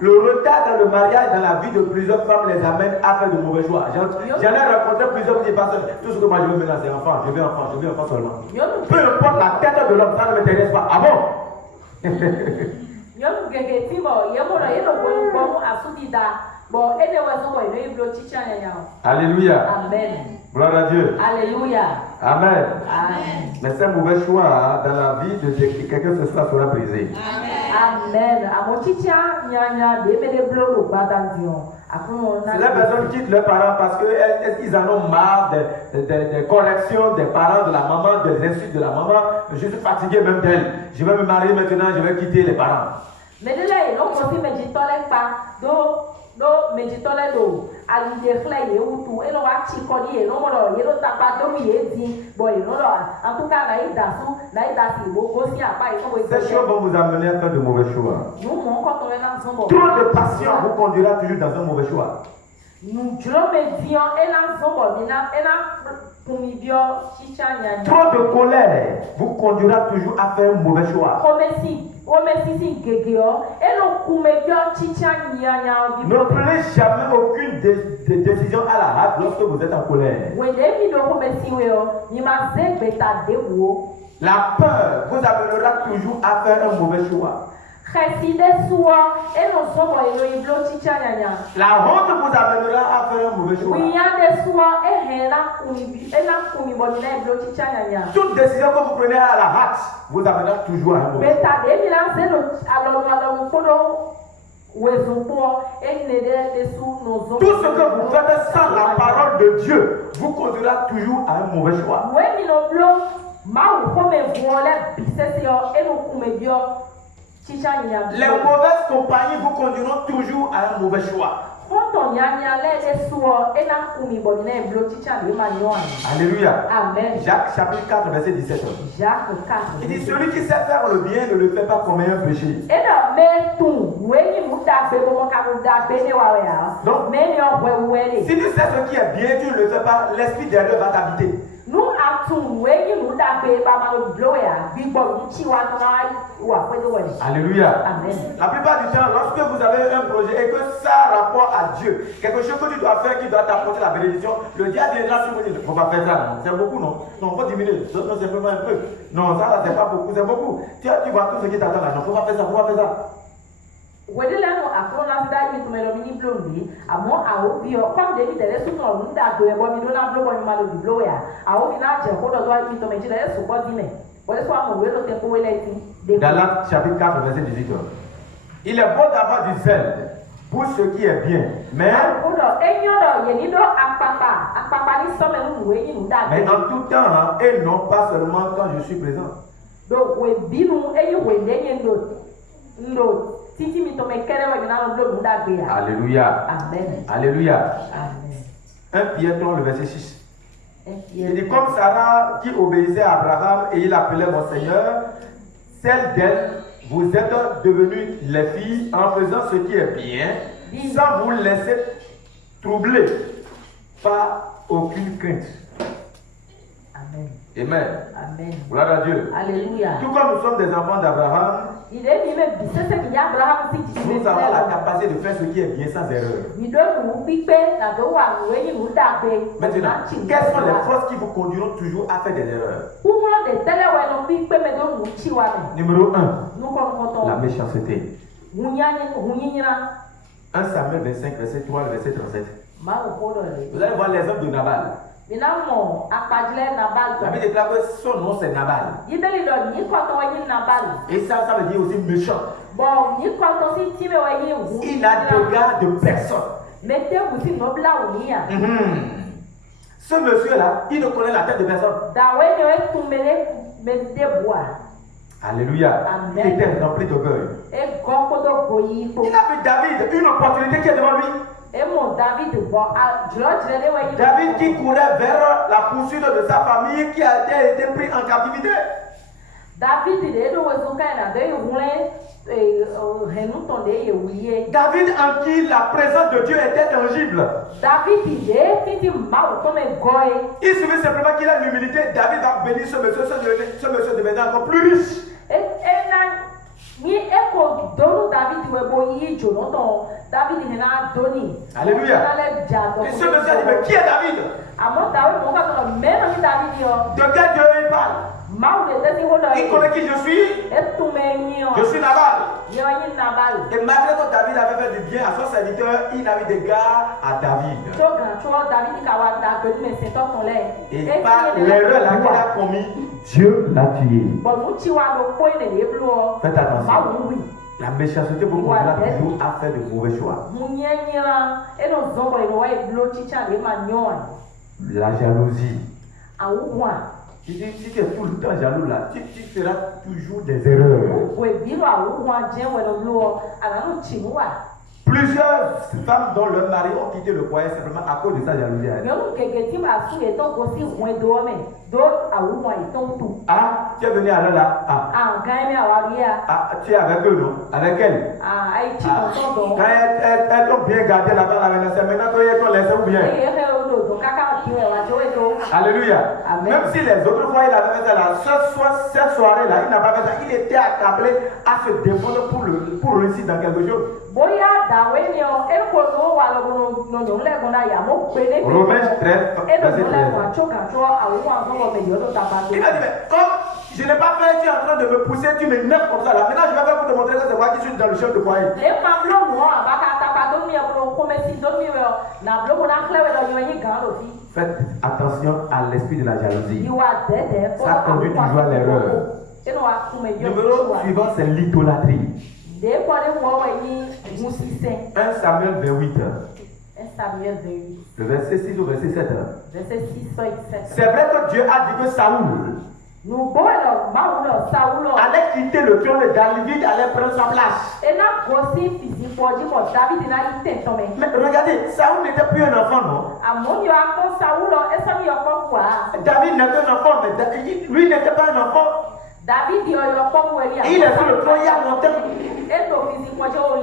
Le retard dans le mariage, dans la vie de plusieurs femmes les amène à faire de mauvais choix. J'en ai rencontré plusieurs qui passent. Tout ce que moi je veux maintenant c'est enfant, je veux enfant seulement. Peu importe la tête de l'homme, ça ne m'intéresse pas. Ah bon? Nyɔnu gege ti bɔ yemo le ye no gbɔ gbɔ asuti da bɔ ene wɔ sɔgbɔ yi ne eblo tsitsi anyanya o. Alléluia. Amen. Gloire à Dieu. Alléluia. Amen. Amen. Mais c'est un mauvais choix hein, dans la vie de quelqu'un, ce soir sera brisé. Amen. Amo tsitsi nyanya de me de blo lo gbada dion. C'est les personnes qui quittent leurs parents parce qu'ils en ont marre des corrections des parents, de la maman, des insultes de la maman. Je suis fatigué même d'elle. Je vais me marier maintenant, je vais quitter les parents. Mais de là, il y a aussi des gens qui do meditole do ali de fly ye utu eno wa chikodi ye no mo ye no tapa do mi ye di boy no lo en tout cas na ida si bo go si apa e no we ces choses vont vous amener à faire de mauvais choix. Nous mon quand on est dans son bon trop de passion vous conduira toujours dans un mauvais choix. Nous jolo me dion e na son bon ena pour mi bio chicha nya trop de colère vous conduira toujours à faire un mauvais choix. Ne prenez jamais aucune décision à la hâte lorsque vous êtes en colère. La peur vous amènera toujours à faire un mauvais choix. La honte vous amènera à faire un mauvais choix. Toute décision que vous prenez à la hâte vous amènera toujours à un mauvais choix. Tout ce que vous faites sans la parole de Dieu vous conduira toujours à un mauvais choix. Les mauvaises compagnies vous conduiront toujours à un mauvais choix. Alléluia. Amen. Jacques chapitre 4 verset 17. Jacques 4. Il dit celui qui sait faire le bien ne le fait pas comme un péché. Donc, si tu sais ce qui est bien, tu ne le fais pas, l'esprit d'erreur va t'habiter. Alléluia. Amen. La plupart du temps, lorsque vous avez un projet et que ça a rapport à Dieu, quelque chose que tu dois faire qui doit t'apporter la bénédiction, le diable viendra sur vous et dit, il ne faut pas faire ça. C'est beaucoup, non? Non, il faut diminuer. Non, c'est vraiment un peu. Non, ça, c'est pas beaucoup, c'est beaucoup. Tu vois tout ce qui t'attend là. Non, il ne faut pas faire ça, il ne faut pas faire ça. Galates chapitre 4 verset 18. Il est beau d'avoir du zèle pour ce qui est bien, mais en tout temps, hein, et non pas seulement quand je suis présent. Alléluia. Amen. Alléluia. Amen. 1 Pierre 3, le verset 6. Il dit comme Sarah qui obéissait à Abraham et il appelait mon Seigneur, celle d'elle, vous êtes devenues les filles en faisant ce qui est bien, sans vous laisser troubler par aucune crainte. Amen. Amen. Amen. Gloire à Dieu. Alléluia. Tout comme nous sommes des enfants d'Abraham, nous avons la capacité de faire ce qui est bien sans erreur. Maintenant, quelles sont les forces qui vous conduiront toujours à faire des erreurs? Numéro 1, la méchanceté. 1 Samuel 25, verset 3, verset 37. Vous allez voir les hommes de Nabal. La Bible déclare que son nom c'est Nabal. Et ça veut dire aussi méchant. Il n'a d'égard de personne. Ce monsieur-là, il ne connaît la tête de personne. Alléluia. Amen. Il était rempli d'orgueil. Il a vu David, une opportunité qui est devant lui. David qui courait vers la poursuite de sa famille qui a été pris en captivité. David en qui la présence de Dieu était tangible. Il suffit simplement qu'il a l'humilité. David va bénir ce monsieur devenait encore plus riche. Alléluia. Et ce monsieur dit, mais qui est David? De quel Dieu il parle? Il connaît qui je suis. Je suis Nabal. Et malgré que David avait fait du bien à son serviteur, il a eu des gars à David. Et par l'erreur là qu'il a commis, Dieu l'a tué. Faites attention. La méchanceté vous conduira toujours à faire de mauvais choix. La jalousie. Si tu es tout le temps jaloux là, tu feras toujours des erreurs. Plusieurs femmes dont leur mari ont quitté le foyer simplement à cause de sa jalousie. Ah, tu es venu à l'heure là. Tu es avec eux, non? Avec elle. Quand elles t'ont bien gardé là-bas, c'est maintenant qu'elles t'ont laissé ou bien. Alléluia. Même si les autres fois il avait fait ça là, cette soirée là, il n'a pas fait ça. Il était accablé à se défendre pour réussir dans quelque chose. Romains 13, verset 13. Il a dit, mais comme je n'ai pas fait, tu es en train de me pousser, tu me nerfs comme ça là. Maintenant je vais faire pour te montrer que c'est moi qui suis dans le chef de foyer. Faites attention à l'esprit de la jalousie. Ça conduit toujours à l'erreur. Numéro suivant, c'est l'idolâtrie. 1 Samuel 28. Le verset 6 au verset 7. C'est vrai que Dieu a dit que Saoul allait quitter le trône de David, allait prendre sa place. Mais regardez, Saoul n'était plus un enfant, non? David n'était un enfant, mais lui n'était pas un enfant. Il est sur le trône il y a longtemps.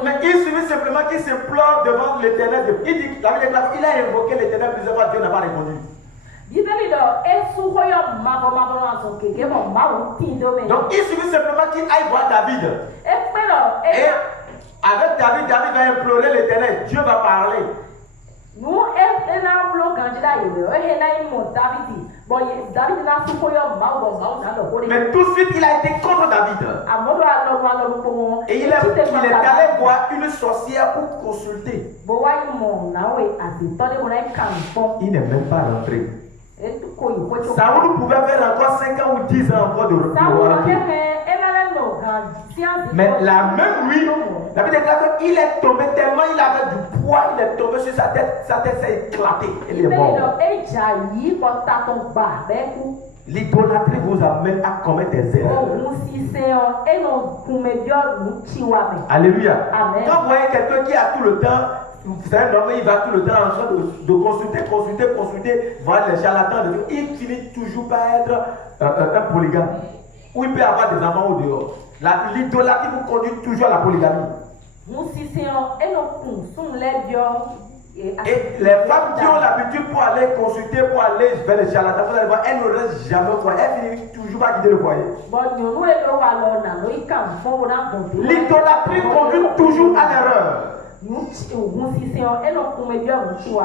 Mais il suffit simplement qu'il se pleure devant l'Éternel. Il dit, David déclare, il a invoqué l'Éternel plusieurs fois, Dieu n'a pas répondu. Donc il suffit simplement qu'il aille voir David. Et avec David, David va implorer l'Éternel. Dieu va parler. Mais tout de suite il a été contre David. Et il est allé voir une sorcière pour consulter. Il n'est même pas rentré. Saoul pouvait faire encore 5 ans ou 10 ans encore de royauté. Mais la même nuit, David déclare qu'il est tombé tellement il avait du poids, il est tombé sur sa tête s'est éclatée. Il est mort. L'idolâtrie vous amène à commettre des erreurs. Alléluia. Amen. Quand vous voyez quelqu'un qui a tout le temps, c'est un homme, il va tout le temps en train de consulter, voir les charlatans, il finit toujours par être un polygame. Ou il peut avoir des enfants au dehors. L'idolâtrie vous conduit toujours à la polygamie. Et les femmes qui ont l'habitude pour aller consulter, pour aller vers les charlatans, vous allez voir, elles ne restent jamais au foyer. Elles finissent toujours par quitter le foyer. L'idolâtrie conduit toujours à l'erreur.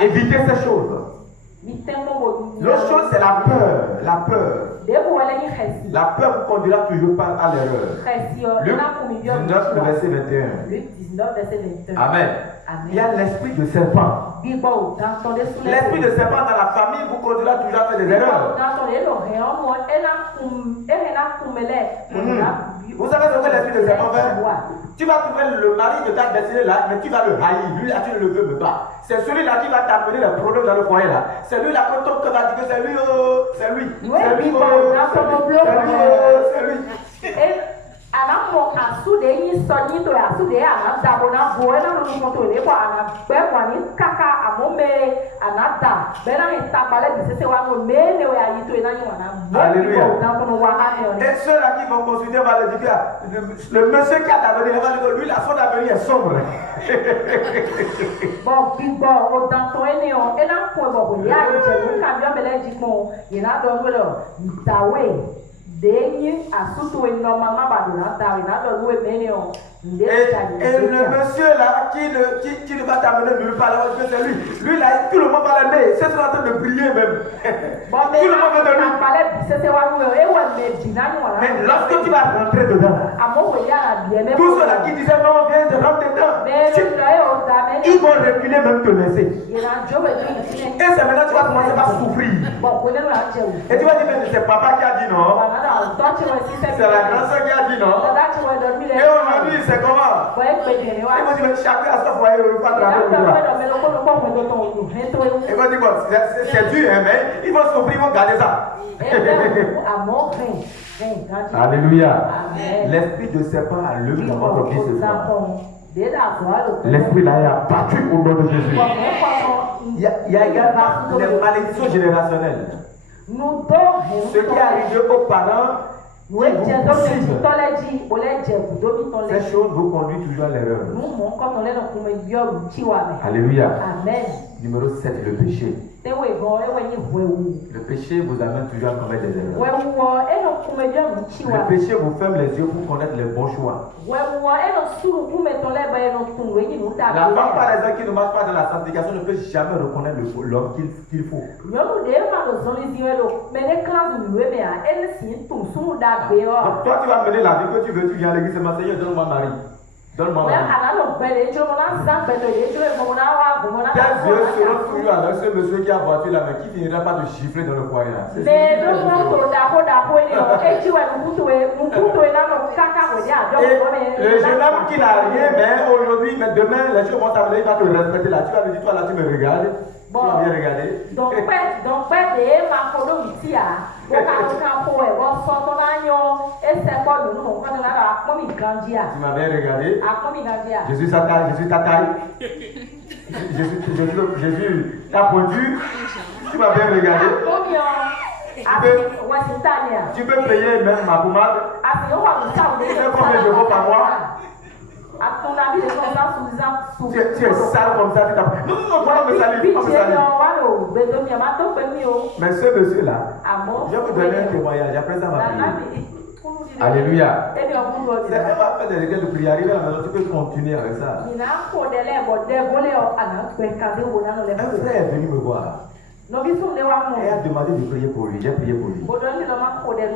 Évitez ces choses. L'autre chose, c'est la peur. La peur vous conduira toujours à l'erreur. Luc 19, verset 21. Amen. Il y a l'esprit de serpent. L'esprit de serpent dans la famille vous conduira toujours à faire des erreurs. Vous savez ce que l'esprit de serpent fait? Tu vas trouver le mari de ta destinée là, mais tu vas le haïr. Lui là, tu ne le veux même pas. C'est celui-là qui va t'amener les problèmes dans le foyer là. C'est lui-là que ton cœur va dire que c'est lui, c'est lui. C'est lui, c'est lui. Alléluia. Et ceux-là qui vont consulter vont le dire, le monsieur qui a d'avenir, il va dire, lui, son avenir est sombre. Et le monsieur là qui ne va t'amener nulle part là, c'est lui. Lui là, tout le monde va l'aimer. C'est en train de briller même. Tout le monde veut de lui. Mais lorsque tu vas rentrer dedans, tous ceux-là qui disaient non, viens de rentrer dedans, ils vont reculer même te laisser. Et c'est maintenant que tu vas commencer par souffrir. Et tu vas dire, mais c'est papa qui a dit non. C'est la grande soeur qui a dit non. Et aujourd'hui, c'est comment? Ils vont dire, mais chacun a son foyer, il va travailler pour toi. Ils vont dire, bon, c'est dur, hein, mais ils vont souffrir, ils vont garder ça. Alléluia. L'esprit de serpent a levé dans votre vie ce soir. L'esprit là est abattu au nom de Jésus. Il y a également les malédictions générationnelles. Ce qui est arrivé aux parents, ces choses vous conduisent toujours à l'erreur. Alléluia. Numéro 7, le péché. Le péché vous amène toujours à commettre des erreurs. Le péché vous ferme les yeux pour connaître les bons choix. La femme, par exemple, qui ne marche pas dans la sanctification ne peut jamais reconnaître l'homme qu'il faut. Donc, toi, tu vas mener la vie que tu veux, tu viens à l'église, c'est ma Seigneur, donne-moi mari. Donne-moi mari. Tes yeux seront toujours avec ce monsieur qui a voiture là, mais qui finira pas de gifler dans le foyer là. Le jeune homme qui n'a rien, mais aujourd'hui, mais demain, les choses vont t'amener, il va te respecter là. Tu vas lui dire, toi là, tu me regardes. Tu vas bien regarder. Tu m'as bien regardé. Jésus sa taille, Jésus ta taille. Jésus ta pointure. Tu m'as bien regardé. Tu peux payer même ma pommade. Tu sais combien je vaux par mois. Tu es sale comme ça, tu t'as. Non, voilà, me salir. Mais ce monsieur-là, je vais vous donner un témoignage. Après ça, va prier. Alléluia. C'est pas faire des règles de prière. Arriver à la maison, tu peux continuer avec ça. Un frère est venu me voir. Et a demandé de prier pour lui. J'ai prié pour lui.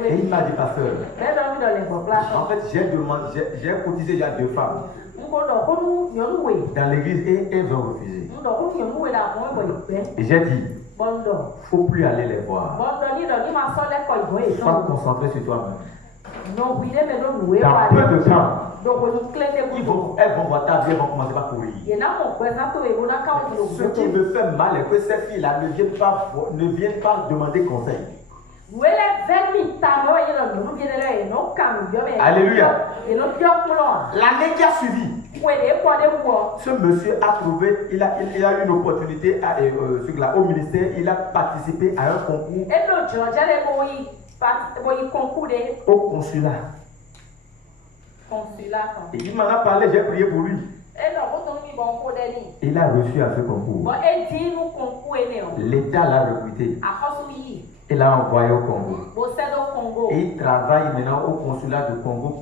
Et il m'a dit, pasteur, en fait, j'ai cotisé il y a 2 femmes dans l'église et elles ont refusé. Et j'ai dit, il ne faut plus aller les voir. Il faut concentrer sur toi-même. Dans peu de temps, elles vont voir ta vie, elles vont commencer par courir. Ce qui me fait mal est que ces filles-là ne viennent pas demander conseil. Alléluia. L'année qui a suivi, ce monsieur a trouvé, il a eu une opportunité au ministère, il a participé à un concours au consulat. Et il m'en a parlé, j'ai prié pour lui. Il a reçu à ce concours. L'État l'a recruté. Il l'a envoyé au Congo. Et il travaille maintenant au consulat du Congo,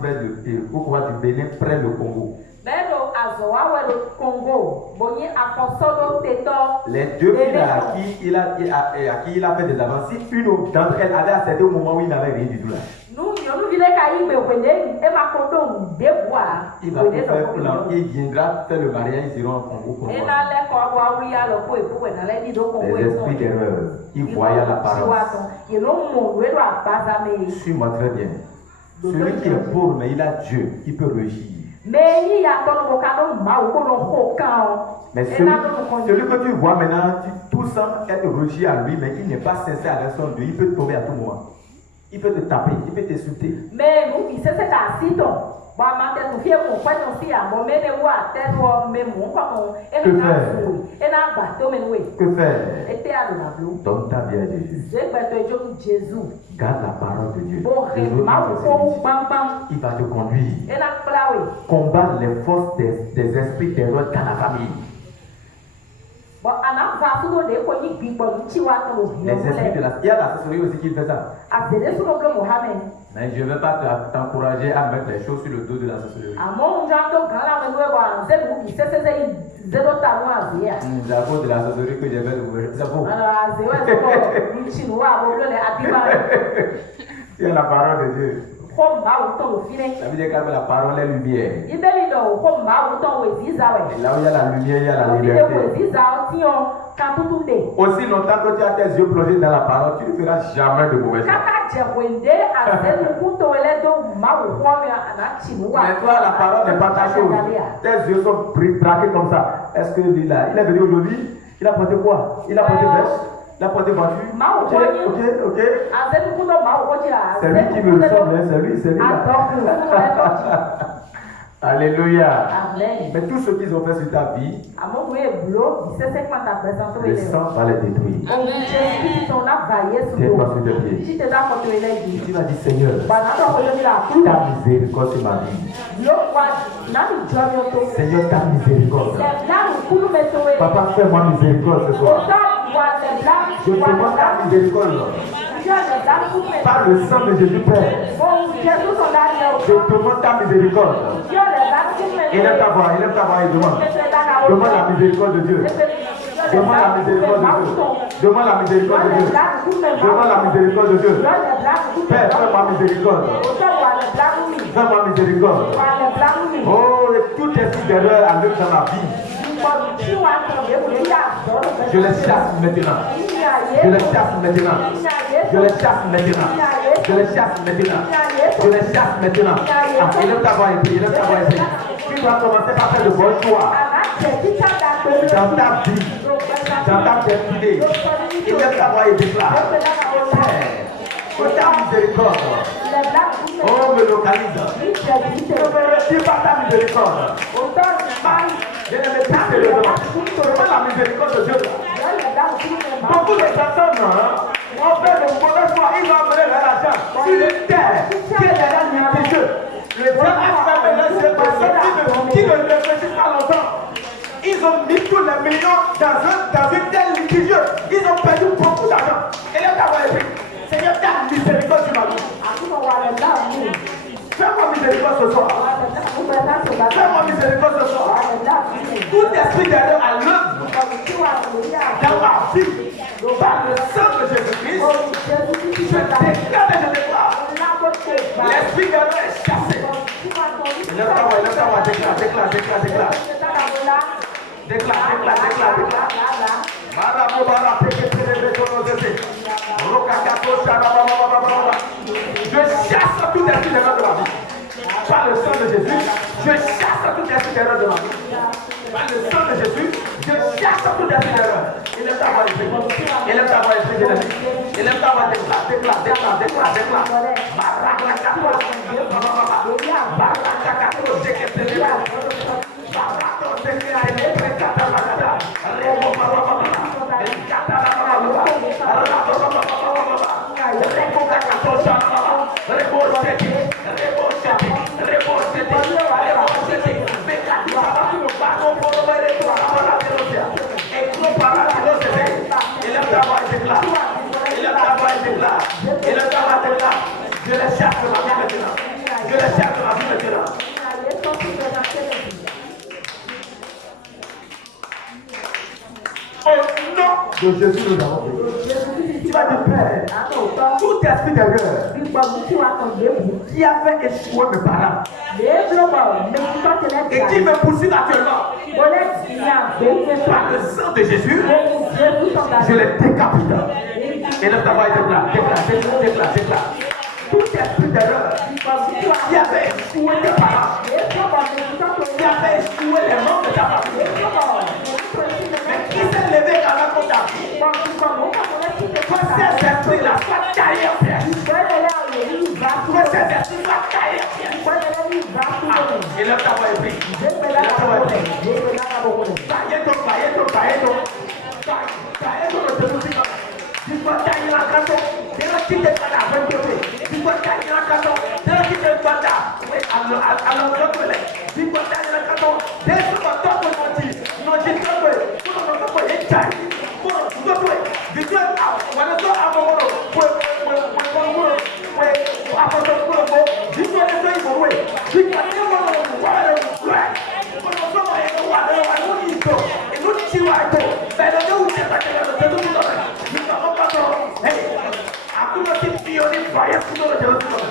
au consulat du Bénin, près du Congo. Les 2 filles à qui il a fait des avances, si une d'entre elles avait accepté au moment où il n'avait rien du tout là. Il viendra faire le mariage, ils iront au Congo. Les esprits d'erreur, ils voyaient l'apparence. Suis-moi très bien. Celui qui est pauvre, mais il a Dieu, il peut réussir. Mais celui que tu vois maintenant, tout semble être reçu à lui, mais il n'est pas sincère avec son Dieu, il peut tomber à tout moment. Il peut te taper, il peut t'insulter. Mais nous, il sait c'est assis. Que faire? Donne ta vie à Jésus. Garde la parole de Dieu. Il va te conduire. Combattre les forces des esprits d'erreur dans la famille. Les esprits de la... Il y a la sorcellerie aussi qui fait ça. Mais je ne vais pas t'encourager à mettre les choses sur le dos de la sorcellerie. À cause de la sorcellerie que j'avais ouverte. C'est faux. Tu es la parole de Dieu. Ko mawu tɔn o fine. Ça veut dire que la parole est lumière. Ibeli dɔ ko mawu tɔn o ziza wɛ. Et là où il y a la lumière, il y a la O fine liberté. ko ziza o tiɲɔ kan tutu de. Aussi longtemps que tu as tes yeux plongés dans la parole, tu ne feras jamais de mauvaises choses. Kaka jɛwende azɛnu kuto wɛlɛ do mawu xɔmi ana tinu wa. Mais toi, la parole n'est pas ta chose. Tes yeux sont braqués comme ça. Est-ce que lui là, il est venu aujourd'hui, il a porté quoi? Il a porté veste, il a porté voiture. Ok. Azɛnu kuto mawu kɔji la. C'est lui qui me ressemble, c'est lui là. Alléluia. Amen. Mais tout ce qu'ils ont fait sur ta vie, le sang va les détruire. Tiens-toi sur tes pieds. Et tu vas dire, Seigneur, ta miséricorde sur ma vie. Seigneur, ta miséricorde. Papa, fais-moi miséricorde ce soir. Je demande ta miséricorde. Par le sang de Jésus Père, je demande ta miséricorde. Il aime ta voix, il demande. Demande la miséricorde de Dieu. Demande la miséricorde de Dieu. Demande la miséricorde de Dieu. Demande la miséricorde de Dieu. Père, fais-moi miséricorde. Fais-moi miséricorde. Oh, tout esprit d'erreur à l'œuvre dans ma vie, je les chasse maintenant. Je les chasse maintenant. Je les chasse maintenant. Je les chasse maintenant. Je les chasse maintenant. Ah, élève ta voix et prie, élève ta voix et prie. Tu dois commencer par faire de bons choix dans ta vie, dans ta destinée. Élève ta voix et déclare. Oh, ta miséricorde. Oh, me localise. Tu pas ta miséricorde. Je ne me pas sérieusement. Demande la miséricorde de Dieu. Beaucoup de personnes ont fait le mauvais choix. Ils ont amené leur argent sur une terre qui est déjà litigieuse. Le diable a fait ces personnes qui ne réfléchissent pas longtemps. Ils ont mis tous les millions dans une terre litigieuse. Ils ont perdu beaucoup d'argent. Et là, t'as vu, Seigneur, ta miséricorde sur ma vie. Fais-moi miséricorde ce soir. Fais-moi miséricorde ce soir. Tout esprit d'erreur à l'œuvre dans ma vie, par le sang de Jésus-Christ, je déclare et je déclare. L'esprit d'erreur est chassé. Lève ta voix, déclare. Déclare. Je chasse tout esprit d'erreur de ma vie. Par le sang de Jésus, je chasse tout esprit d'erreur de ma vie. Par le sang de Jésus, je chasse tout esprit d'erreur. Élève ta voix et prie. Élève ta voix et prie, élève ta voix, déclare. Je les chasse de ma vie maintenant. Je les chasse de ma vie maintenant. Au nom de Jésus, nous avons prié. Tu vas te Père, tout esprit d'erreur qui a fait échouer mes parents et qui me poursuit actuellement, par le sang de Jésus, je les décapite. Et là, ta voix est déclare. Tout esprit d'erreur qui avait échoué tes parents, qui avait échoué les membres de ta famille, mais qui s'est levé dans ta vie, que ces esprits-là soient taillés en pierre. Que ces esprits soient taillés en pierre. Et là, ta voix est prise. Taillez ton. Tu dois tailler la canton. Tu dois quitter la canton. Tu dois tailler la canton. Tu dois quitter le canton. Oui, à l'autre côté. Tu dois tailler la canton. Dès que tu vas t'en dire, non, j'ai trop de tu vas t'en dire, taille. Bon, tu dois trouver. Tu dois receive fire to go to Jerusalem.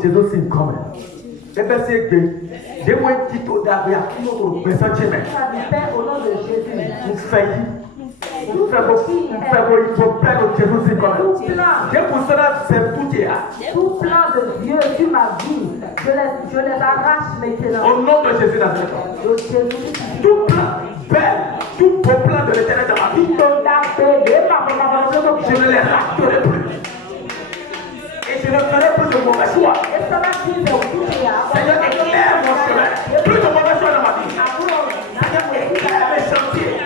Jesus in coming. Ebe se gbe, de mo ti to da be akino to be sa cheme. Au nom de Jésus. Nous failli. Nous faisons pour plein de Jésus in coming. Je pour cela c'est tout est. Tout plan de Dieu sur ma vie, je les arrache maintenant. Au nom de Jésus Nazareth. Tout plan, tout beau plan de l'Éternel dans ma vie. Je ne les raterai plus. Et je ne ferai plus de mauvais choix. Seigneur, éclaire mon chemin. Plus de mauvais choix dans ma vie. Seigneur, éclaire mes chantiers.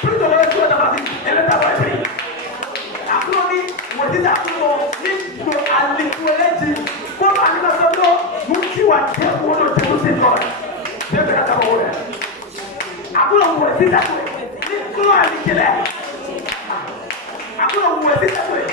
Plus de mauvais choix dans ma vie. Et le travail pris. Après, on dit à tout le monde, nous allons comme animation, nous qui va dire pour nous de nous séparer. Je vais la parole. Après, on dit à tout le monde, nous allons aller. Après, on dit à tout le monde.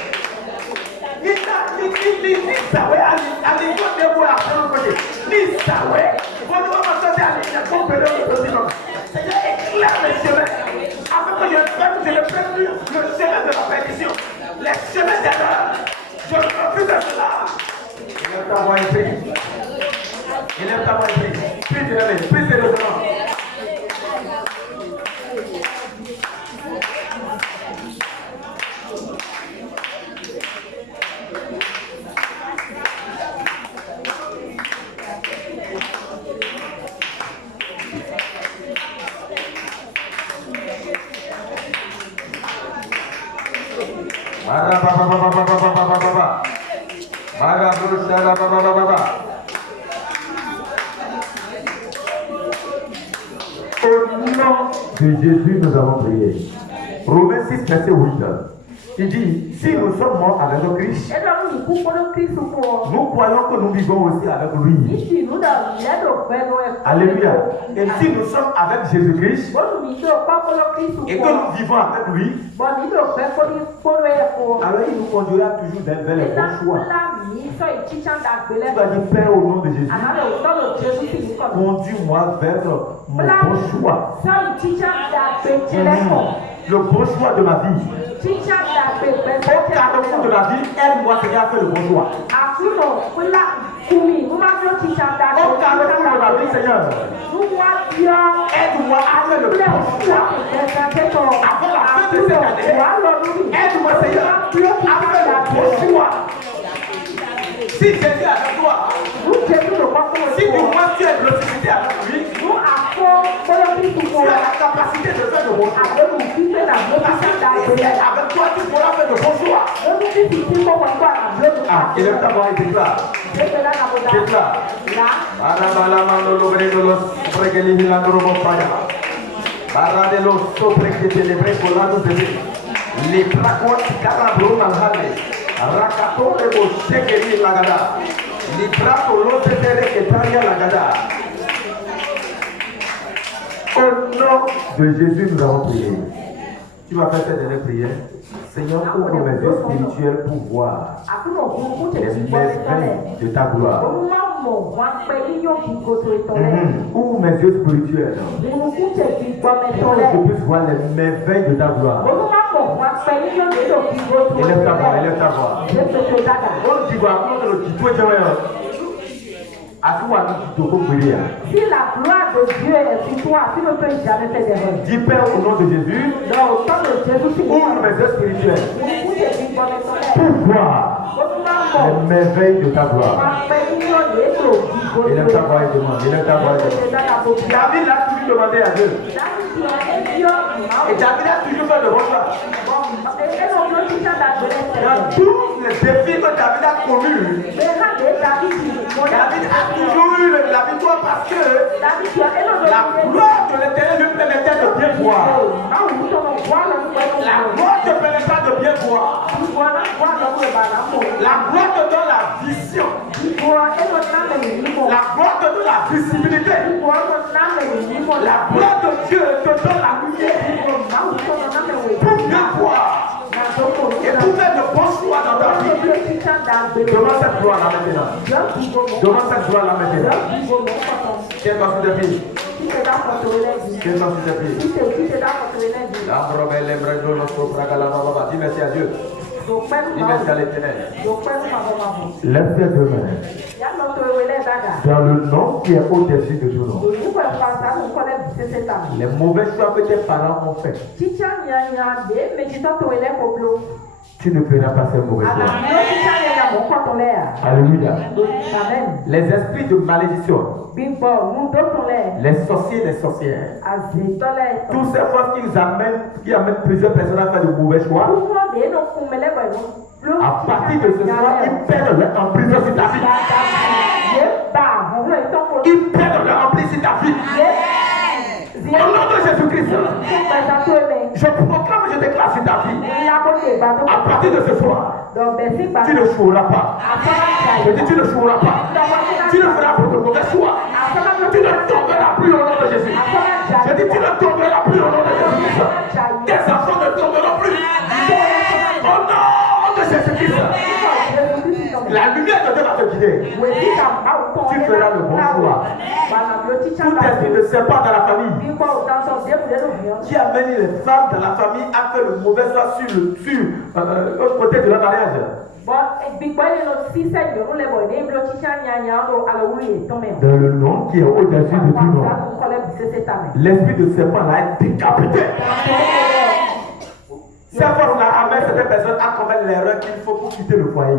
Au nom de Jésus, nous avons prié. Romains 6, verset 8. Il dit, si nous sommes morts avec le Christ, nous croyons que nous vivons aussi avec lui. Alléluia. Et si nous sommes avec Jésus-Christ, et que nous vivons avec lui, alors il nous conduira toujours vers les bons choix. Tu vas dire, Père, au nom de Jésus, conduis-moi vers mon bon choix. Le bon choix de ma vie. Au carrefour de ma vie, aide-moi Seigneur à faire le bon choix. Au carrefour de ma vie, Seigneur, aide-moi à faire le bon choix. Avant la fin de cette année, aide-moi Seigneur à faire le bon choix. Si Jésus est avec toi, si tu vois que tu es glorifié avec lui, tu as la capacité de faire le bon choix. Avec toi, tu pourras faire le bon choix. Ah, il est ta voix et déclare. Déclare. Au nom de Jésus, nous avons prié. Tu vas faire cette dernière prière. Seigneur, ouvre mes yeux spirituels pour voir les merveilles de ta gloire. Ouvre mes yeux spirituels pour que je puisse voir les merveilles de ta gloire. Élève ta voix, élève ta voix. Si la gloire de Dieu est sur toi, tu ne peux jamais faire d'erreur. Dis Père au nom de Jésus, ouvre mes yeux spirituels pour voir les merveilles de ta gloire. Élève ta voix et demande, élève ta voix et demande. David a toujours demandé à Dieu. Et David a toujours fait le bon choix. Dans tous les défis que David a connus, David a toujours eu la victoire parce que la gloire de l'Éternel lui permettait de bien voir. La gloire te permettra de bien voir. La gloire te donne la vision. La gloire te donne la visibilité. La gloire de Dieu te donne la lumière pour bien voir. Et pour faire de bons choix dans ta vie. Demande cette gloire là maintenant. Demande cette gloire là maintenant. Quelle va se défier? Quelle va se défier? Dis merci à Dieu. Dis merci à l'Éternel. Lève tes deux mains. Dans le nom qui est au-dessus de tout nom. Les mauvais choix que tes parents ont fait, tu ne feras pas ces mauvais choix. Alléluia. Les esprits de malédiction, les sorciers, les sorcières, tous ces forces qui amènent plusieurs personnes à faire de mauvais choix, à partir de ce soir, ils perdent leur emprise sur ta vie. Ils perdent leur emprise sur ta vie. Au nom de Jésus-Christ, je proclame, je déclare sur ta vie. À partir de ce soir, tu ne joueras pas. Je dis, tu ne joueras pas. Tu ne feras pas de mauvais choix. Tu ne tomberas plus au nom de Jésus. Je dis, tu ne tomberas plus au nom de Jésus. Tes enfants ne tomberont plus. Au nom de Jésus-Christ. La lumière de Dieu va te guider. Tu feras le bon choix. Tout esprit de serpent dans la famille qui amène les femmes dans la famille à faire le mauvais choix sur l'autre côté de leur mariage. Dans le nom qui est au-dessus de tout nom, l'esprit de serpent là est décapité. Cette force-là amène certaines personnes à commettre l'erreur qu'il faut pour quitter le foyer.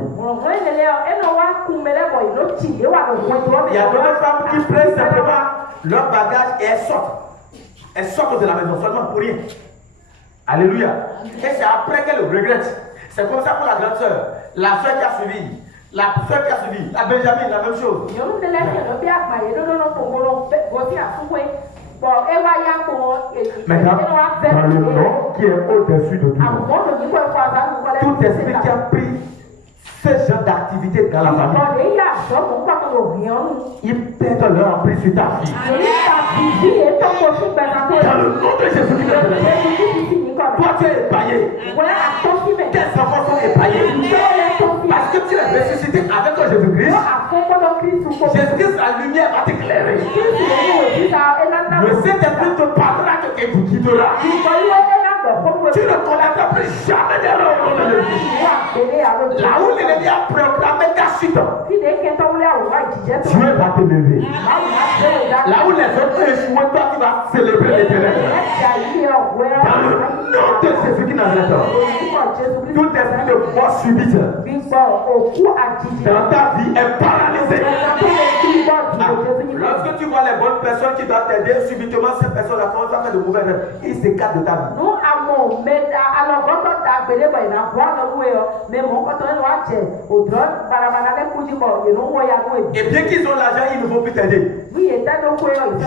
Il y a d'autres femmes qui prennent simplement leur bagage et elles sortent. Elles sortent de la maison seulement pour rien. Alléluia. Et c'est après qu'elles regrettent. C'est comme ça pour la grande sœur, la sœur qui a suivi, la sœur qui a suivi, la Benjamin, la même chose. Maintenant, dans le nom qui est au-dessus de tout, tout esprit qui a pris ce genre d'activité dans la famille, ils perdent leur emprise sur ta vie. Dans le nom de Jésus-Christ, toi tu es épaillé. Tes enfants sont épaillés. Parce que tu es ressuscité avec toi Jésus-Christ. Jésus-Christ, la lumière va t'éclairer. Le Saint-Esprit te parlera, te guidera. Tu ne commettras plus jamais d'erreur au nom de Jésus. Là où l'ennemi a proclamé ta chute, Dieu va te lever. Là où les autres échouent, toi tu vas célébrer l'Éternel. Dans le nom de Jésus-Christ Nazareth, tout esprit de mort subite dans ta vie est paralysé. Lorsque tu vois les bonnes personnes qui doivent t'aider, subitement ces personnes-là commencent à faire de mauvaises œuvres. Ils s'écartent de ta vie. Et bien qu'ils ont l'argent, ils ne vont plus t'aider. Je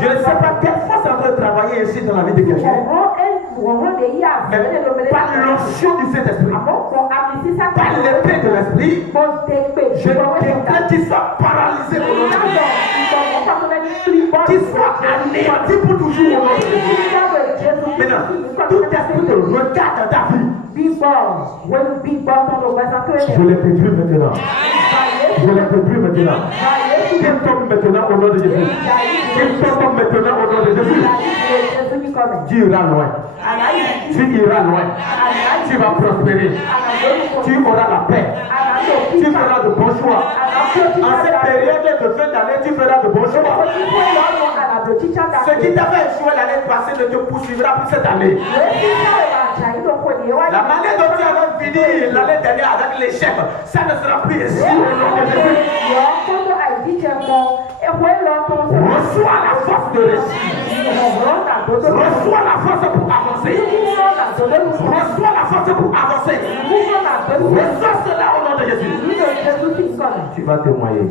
ne sais pas quelle fois ça doit travailler ici dans la vie de quelqu'un. Mais par l'onction du Saint-Esprit, par l'épée de l'Esprit, je déclare qu'il soit paralysé au nom de Jésus. Qu'il soit anéanti pour toujours au nom de Jésus. Maintenant, tout esprit de regard dans ta vie, je les détruis maintenant. Je les détruis maintenant. Qu'ils tombent maintenant au nom de Jésus. Qu'ils tombent maintenant au nom de Jésus. Tu iras loin. Tu iras loin. Tu vas prospérer. Tu auras la paix. Tu feras de bons choix. En cette période de fin d'année, tu feras de bons choix. Ce qui t'avait échoué l'année passée ne te poursuivra plus cette année. La manière dont tu avais fini l'année dernière avec l'échec, ça ne sera plus ici au nom de Jésus. Reçois la force de réussir. Reçois la force pour avancer. Reçois la force pour avancer. Reçois cela au nom de Jésus. Tu vas témoigner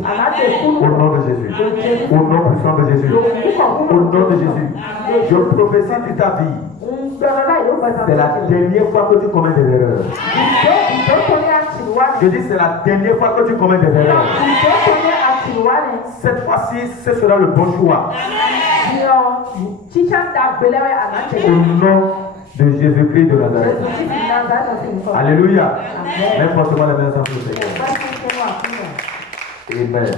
au nom de Jésus. Au nom puissant de Jésus. Au nom de Jésus. Je prophétise toute ta vie. C'est la dernière fois que tu commets des erreurs. Je dis c'est la dernière fois que tu commets des erreurs. Cette fois-ci, ce sera le bon choix. Au nom de Jésus-Christ de Nazareth. Alléluia. Mets fortement les mains ensemble. Amen.